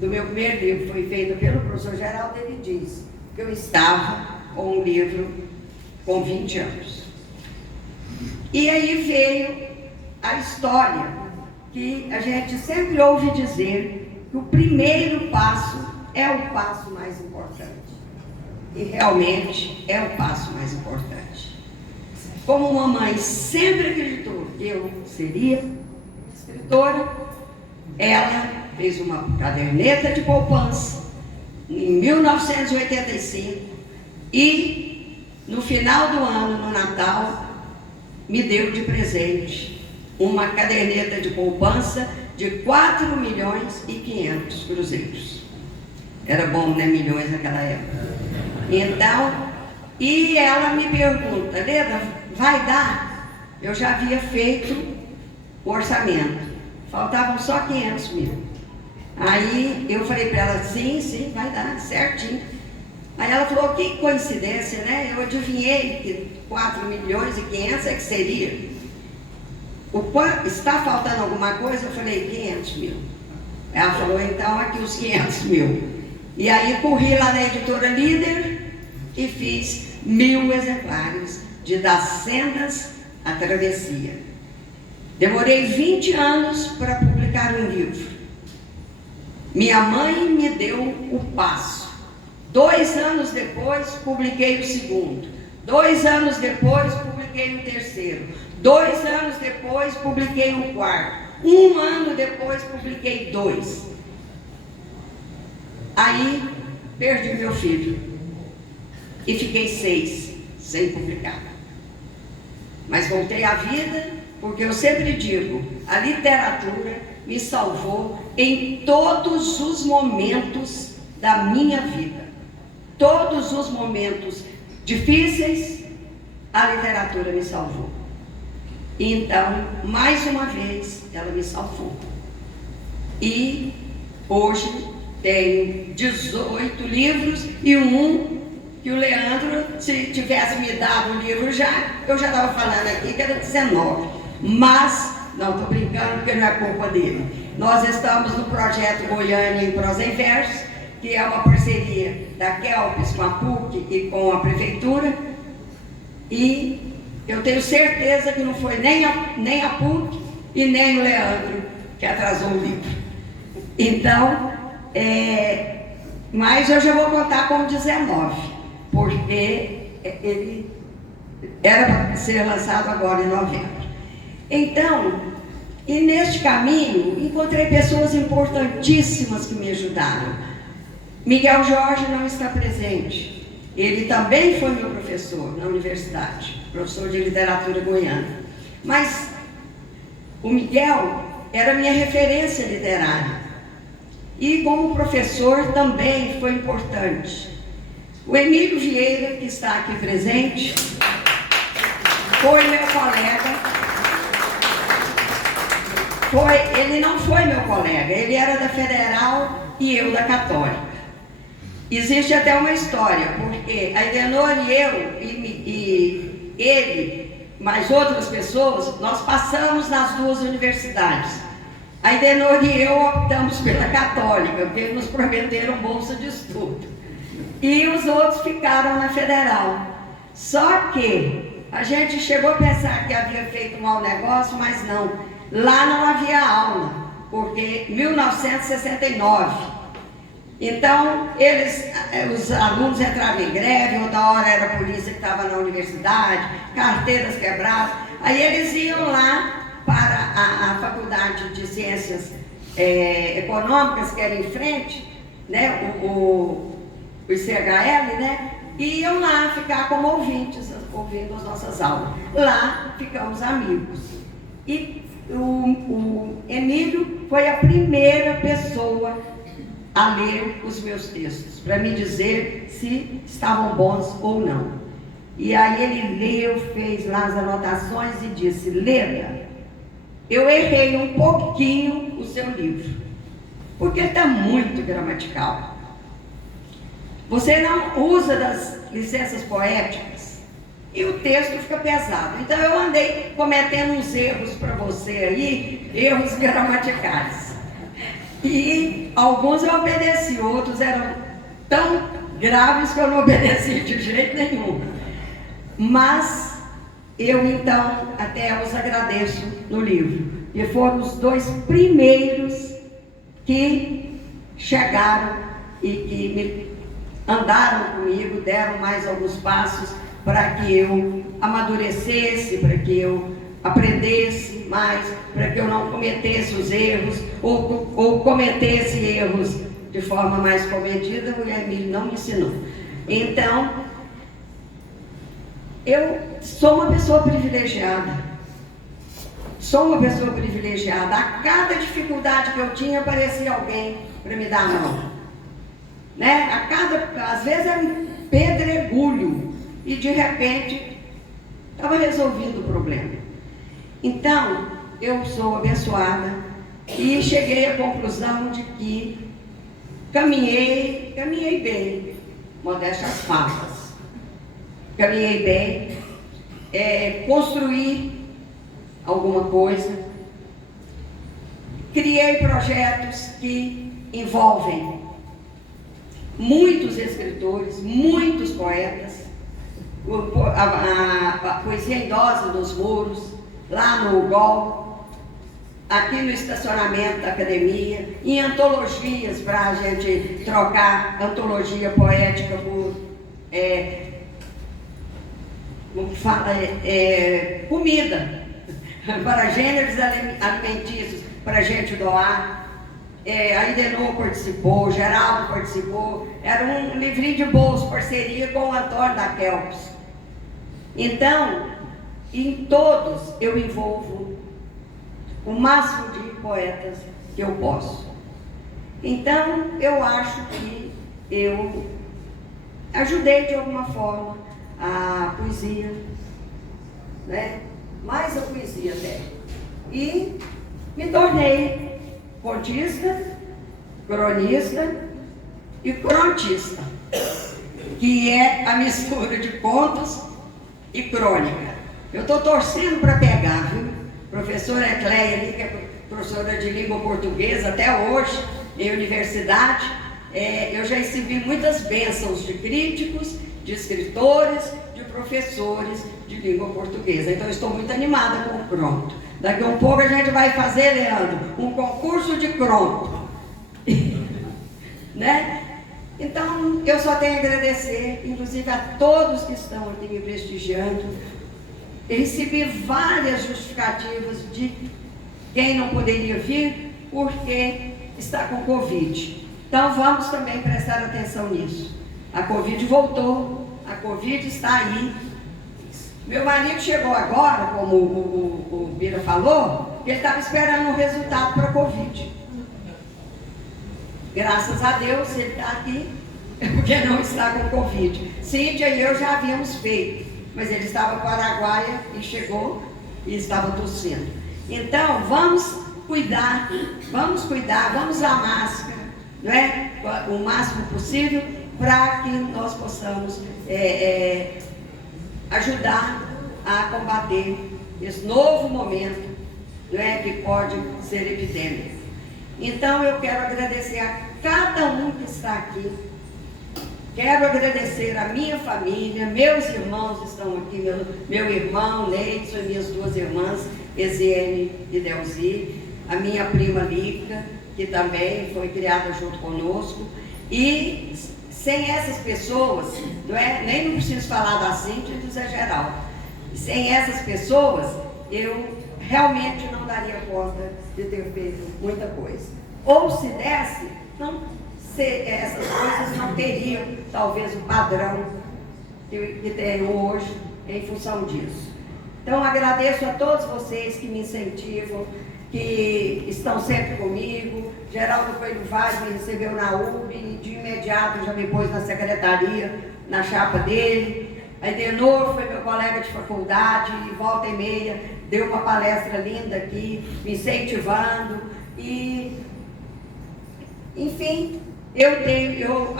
do meu primeiro livro, foi feito pelo professor Geraldo, ele diz que eu estava com um livro com 20 anos. E aí veio a história que a gente sempre ouve dizer que o primeiro passo é o passo mais importante. E realmente é o passo mais importante. Como mamãe sempre acreditou que eu seria escritora, ela fez uma caderneta de poupança em 1985 e no final do ano, no Natal, me deu de presente uma caderneta de poupança de 4 milhões e 500 cruzeiros. Era bom, né? Milhões naquela época. Então, e ela me pergunta, Leda, vai dar? Eu já havia feito o orçamento. Faltavam só 500 mil. Aí eu falei para ela, sim, vai dar, certinho. Aí ela falou, que coincidência, né? Eu adivinhei que 4 milhões e 500 é que seria. Está faltando alguma coisa? Eu falei, 500 mil. Ela falou, então aqui os 500 mil. E aí corri lá na editora Líder e fiz 1000 exemplares de Das Sendas à Travessia. Demorei 20 anos para publicar um livro. Minha mãe me deu o passo. 2 anos depois, publiquei o segundo. 2 anos depois, publiquei o terceiro. 2 anos depois, publiquei o quarto. 1 ano depois, publiquei 2. Aí, perdi meu filho. E fiquei 6 sem publicar. Mas voltei à vida, porque eu sempre digo, a literatura me salvou em todos os momentos da minha vida. Todos os momentos difíceis, a literatura me salvou. Então, mais uma vez, ela me salvou. E hoje tenho 18 livros e um que o Leandro, se tivesse me dado o livro já, eu já estava falando aqui que era 19. Mas, não estou brincando porque não é culpa dele. Nós estamos no projeto Goiânia em Prosa e Verso, que é uma parceria da Kelps com a PUC e com a Prefeitura. E eu tenho certeza que não foi nem a PUC e nem o Leandro que atrasou o livro. Então, mas eu já vou contar com 19, porque ele era para ser lançado agora em novembro. Então, e neste caminho, encontrei pessoas importantíssimas que me ajudaram. Miguel Jorge não está presente. Ele também foi meu professor na universidade, professor de literatura goiana. Mas o Miguel era minha referência literária. E como professor também foi importante. O Emílio Vieira, que está aqui presente, foi meu colega. Ele não foi meu colega, ele era da Federal e eu da Católica. Existe até uma história, porque a Edenor e eu, e ele, mais outras pessoas, nós passamos nas 2 universidades. A Edenor e eu optamos pela Católica, porque nos prometeram bolsa de estudo. E os outros ficaram na Federal. Só que a gente chegou a pensar que havia feito um mau negócio, mas não. Lá não havia aula, porque 1969. Então, os alunos entravam em greve, outra hora era a polícia que estava na universidade, carteiras quebradas. Aí eles iam lá para a Faculdade de Ciências Econômicas, que era em frente, né, o ICHL, né, e iam lá ficar como ouvintes. ouvindo as nossas aulas. Lá ficamos amigos. E o Emílio foi a primeira pessoa a ler os meus textos, para me dizer se estavam bons ou não. E aí ele leu, fez lá as anotações e disse: Leda, eu errei um pouquinho o seu livro, porque ele está muito gramatical. Você não usa das licenças poéticas e o texto fica pesado. Então eu andei cometendo uns erros para você aí, erros gramaticais. E alguns eu obedeci, outros eram tão graves que eu não obedeci de jeito nenhum. Mas eu então até os agradeço no livro. E foram os 2 primeiros que chegaram e que me andaram comigo, deram mais alguns passos para que eu amadurecesse, para que eu aprendesse mais, para que eu não cometesse os erros, ou cometesse erros de forma mais comedida. O Emílio não me ensinou. Então, eu sou uma pessoa privilegiada. Sou uma pessoa privilegiada. A cada dificuldade que eu tinha, aparecia alguém para me dar a mão. Né? Às vezes era um pedregulho e de repente estava resolvido o problema. Então, eu sou abençoada e cheguei à conclusão de que caminhei bem, modéstas palavras. Caminhei bem, construí alguma coisa, criei projetos que envolvem muitos escritores, muitos poetas, a poesia em dose nos muros, lá no UGOL, aqui no estacionamento da academia, em antologias para a gente trocar antologia poética por comida, para gêneros alimentícios, para a gente doar. A Idenor participou, Geraldo participou, era um livrinho de bolso, parceria com o Antônio da Kelps. Então, em todos eu envolvo o máximo de poetas que eu posso. Então, eu acho que eu ajudei de alguma forma a poesia, né? Mais a poesia até. E me tornei contista, cronista e crontista, que é a mistura de contos e crônica. Eu estou torcendo para pegar, viu? Professora Ecleia ali, que é professora de língua portuguesa até hoje, em universidade, eu já recebi muitas bênçãos de críticos, de escritores, de professores de língua portuguesa. Então, eu estou muito animada com o Cronto. Daqui a um pouco a gente vai fazer, Leandro, um concurso de Cronto. Né? Então, eu só tenho a agradecer, inclusive a todos que estão aqui me prestigiando. Eu recebi várias justificativas de quem não poderia vir porque está com Covid. Então, vamos também prestar atenção nisso. A Covid voltou, a Covid está aí. Meu marido chegou agora, como o Bira falou, ele estava esperando o resultado para a Covid. Graças a Deus ele está aqui, porque não está com Covid. Cíntia e eu já havíamos feito, mas ele estava com Araguaia e chegou e estava tossindo. Então, vamos cuidar, vamos usar máscara, não é? O máximo possível, para que nós possamos ajudar a combater esse novo momento, não é, que pode ser epidêmico. Então, eu quero agradecer a cada um que está aqui. Quero agradecer a minha família, meus irmãos estão aqui, meu irmão Neidson e minhas 2 irmãs, Eziene e Delzi, a minha prima Lica, que também foi criada junto conosco. E sem essas pessoas, nem preciso falar da Cíntia e do Zé Geraldo, sem essas pessoas, eu realmente não daria conta de ter feito muita coisa. Ou se desse, essas coisas não teriam talvez o padrão que tenho hoje, em função disso. Então, agradeço a todos vocês que me incentivam, que estão sempre comigo. Geraldo Coelho Vaz me recebeu na UB e de imediato já me pôs na secretaria, na chapa dele. A Edenor foi meu colega de faculdade e volta e meia deu uma palestra linda aqui, me incentivando. E, enfim, eu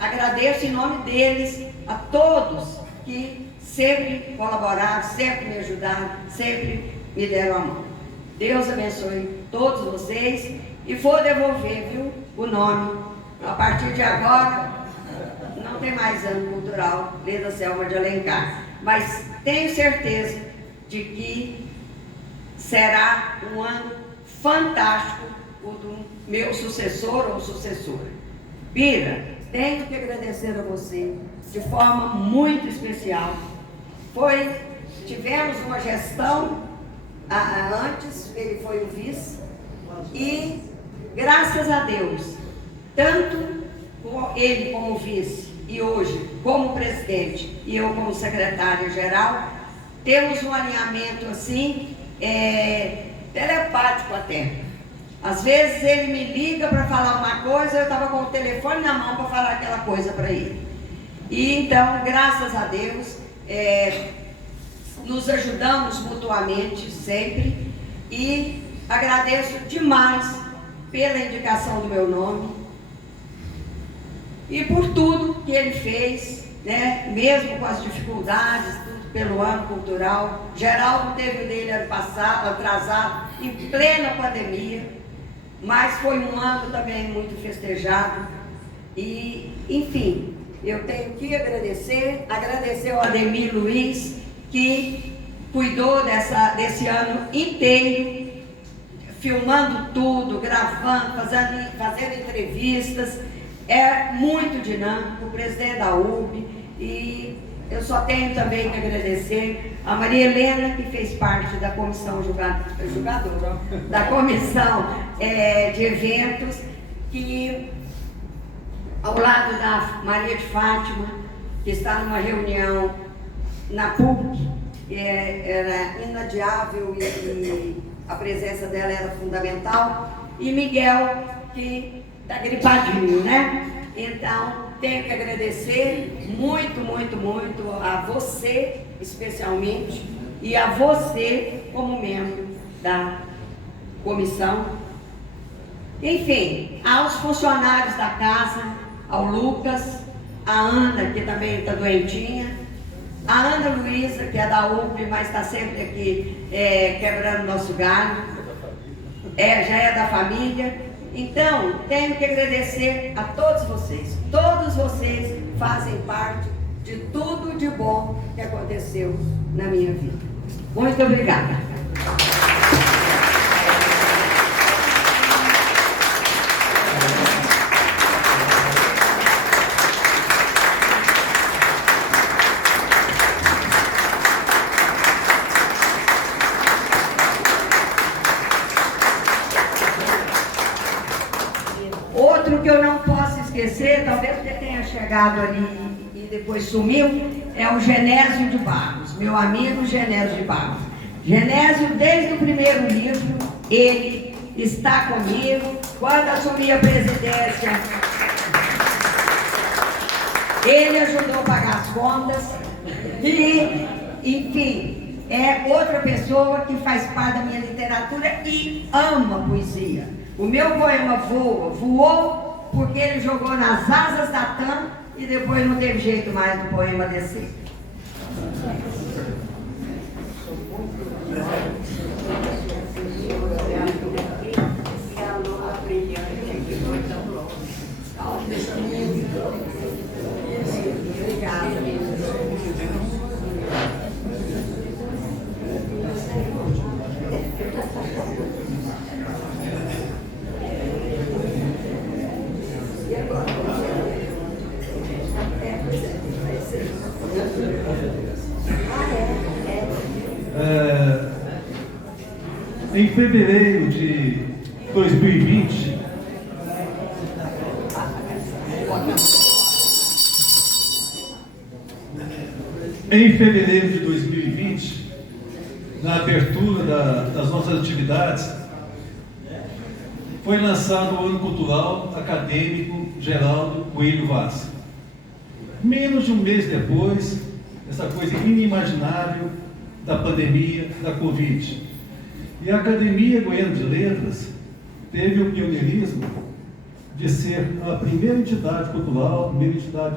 agradeço em nome deles a todos que sempre colaboraram, sempre me ajudaram, sempre me deram a mão. Deus abençoe todos vocês e vou devolver, viu, o nome. A partir de agora, não tem mais ano cultural Leda Selma de Alencar, mas tenho certeza de que será um ano fantástico o do meu sucessor ou sucessora. Bira, tenho que agradecer a você de forma muito especial. Tivemos uma gestão antes, ele foi o vice, e graças a Deus, tanto ele como vice e hoje como presidente e eu como secretária-geral, temos um alinhamento assim, telepático até. Às vezes ele me liga para falar uma coisa, eu estava com o telefone na mão para falar aquela coisa para ele. E então, graças a Deus, nos ajudamos mutuamente sempre e agradeço demais pela indicação do meu nome e por tudo que ele fez, né? Mesmo com as dificuldades, tudo pelo ano cultural. Geraldo teve o dele ano passado, atrasado, em plena pandemia, mas foi um ano também muito festejado e, enfim, eu tenho que agradecer ao Ademir Luiz, que cuidou desse ano inteiro, filmando tudo, gravando, fazendo entrevistas. É muito dinâmico, o presidente da UB, e eu só tenho também que agradecer a Maria Helena, que fez parte da comissão da comissão de eventos, que ao lado da Maria de Fátima, que está numa reunião na PUC, era inadiável e a presença dela era fundamental, e Miguel, que está gripadinho, né? Então, tenho que agradecer muito, muito, muito a você, especialmente, e a você como membro da comissão. Enfim, aos funcionários da casa, ao Lucas, a Ana, que também está doentinha, a Ana Luísa, que é da UB, mas está sempre aqui quebrando nosso galho, já é da família. Então, tenho que agradecer a todos vocês. Todos vocês fazem parte de tudo de bom que aconteceu na minha vida. Muito obrigada. Outro que eu não posso esquecer, talvez porque tenha chegado ali e depois sumiu, é o Genésio de Barros, meu amigo Genésio de Barros. Genésio, desde o primeiro livro, ele está comigo. Quando assumi a presidência, ele ajudou a pagar as contas e, enfim, é outra pessoa que faz parte da minha literatura e ama poesia. O meu poema voou porque ele jogou nas asas da TAM e depois não teve jeito mais do poema descer. Em fevereiro de 2020, Em fevereiro de 2020, na abertura das nossas atividades, foi lançado o Ano Cultural Acadêmico Geraldo Coelho Vaz. Menos de um mês depois, essa coisa inimaginável da pandemia da Covid. E a Academia Goiana de Letras teve o pioneirismo de ser a primeira entidade cultural, a primeira entidade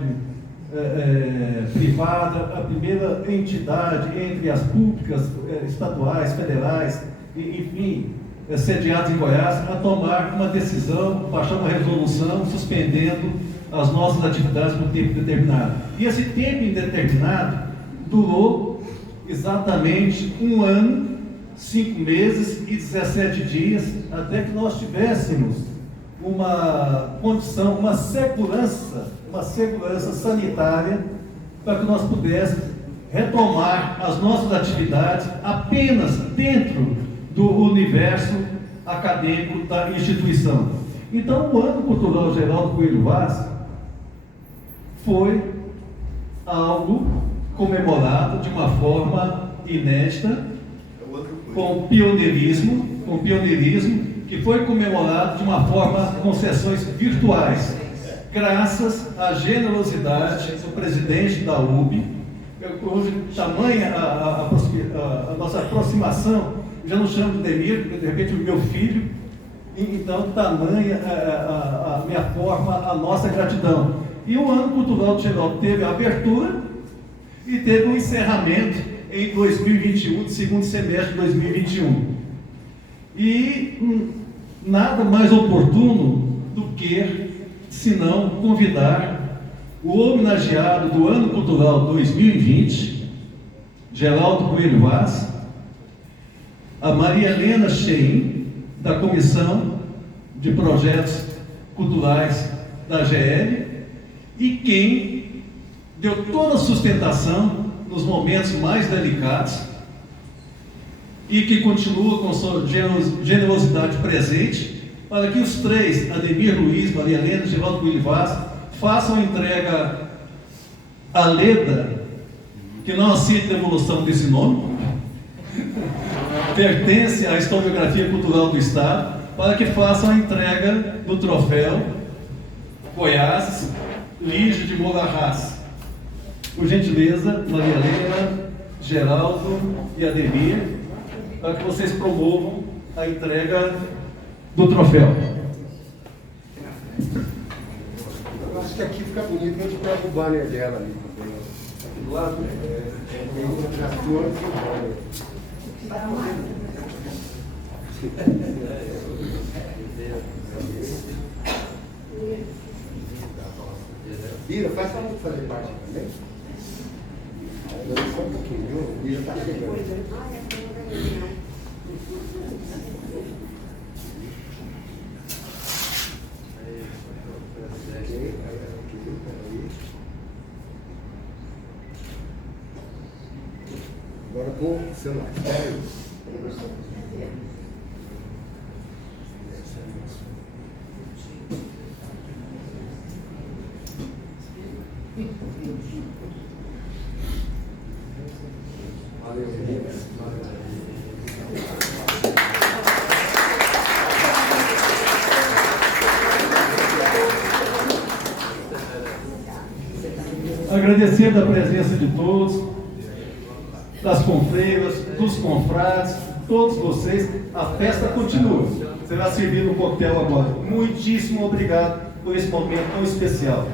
privada, a primeira entidade entre as públicas, estaduais, federais, enfim, sediadas em Goiás, a tomar uma decisão, baixar uma resolução, suspendendo as nossas atividades por tempo determinado. E esse tempo indeterminado durou exatamente 1 ano, 5 meses e 17 dias, até que nós tivéssemos uma condição, uma segurança sanitária para que nós pudéssemos retomar as nossas atividades apenas dentro do universo acadêmico da instituição. Então, o Ano Cultural Geraldo Coelho Vaz foi algo comemorado de uma forma inédita, com pioneirismo, que foi comemorado de uma forma com sessões virtuais, graças à generosidade do presidente da UB. Hoje, tamanha a nossa aproximação, já não chamo de Demir, porque de repente o meu filho, então tamanha a minha forma, a nossa gratidão. E o Ano Cultural de Geraldo teve a abertura e teve um encerramento em 2021, no segundo semestre de 2021. E nada mais oportuno do que, se não, convidar o homenageado do Ano Cultural 2020, Geraldo Coelho Vaz, a Maria Helena Shein, da Comissão de Projetos Culturais da GL, e quem deu toda a sustentação nos momentos mais delicados e que continua com sua generosidade presente, para que os três, Ademir Luiz, Maria Helena e Geraldo Coelho Vaz, façam a entrega à Leda, que não aceita a evolução desse nome, pertence à historiografia cultural do Estado, para que façam a entrega do troféu Goiás Lígio de Molarraz. Por gentileza, Maria Helena, Geraldo e Ademir, para que vocês promovam a entrega do troféu. Eu acho que aqui fica bonito, a gente pega o banner dela ali. Do lado, tem outras flores e o banner. Bira, faz só um fazer parte também. Só um pouquinho, viu? O Bira está chegando. Agora com o celular. Valeu, meninas. Agradecendo a presença de todos, das confreiras, dos confrades, todos vocês. A festa continua. Será servido um coquetel agora. Muitíssimo obrigado por esse momento tão especial.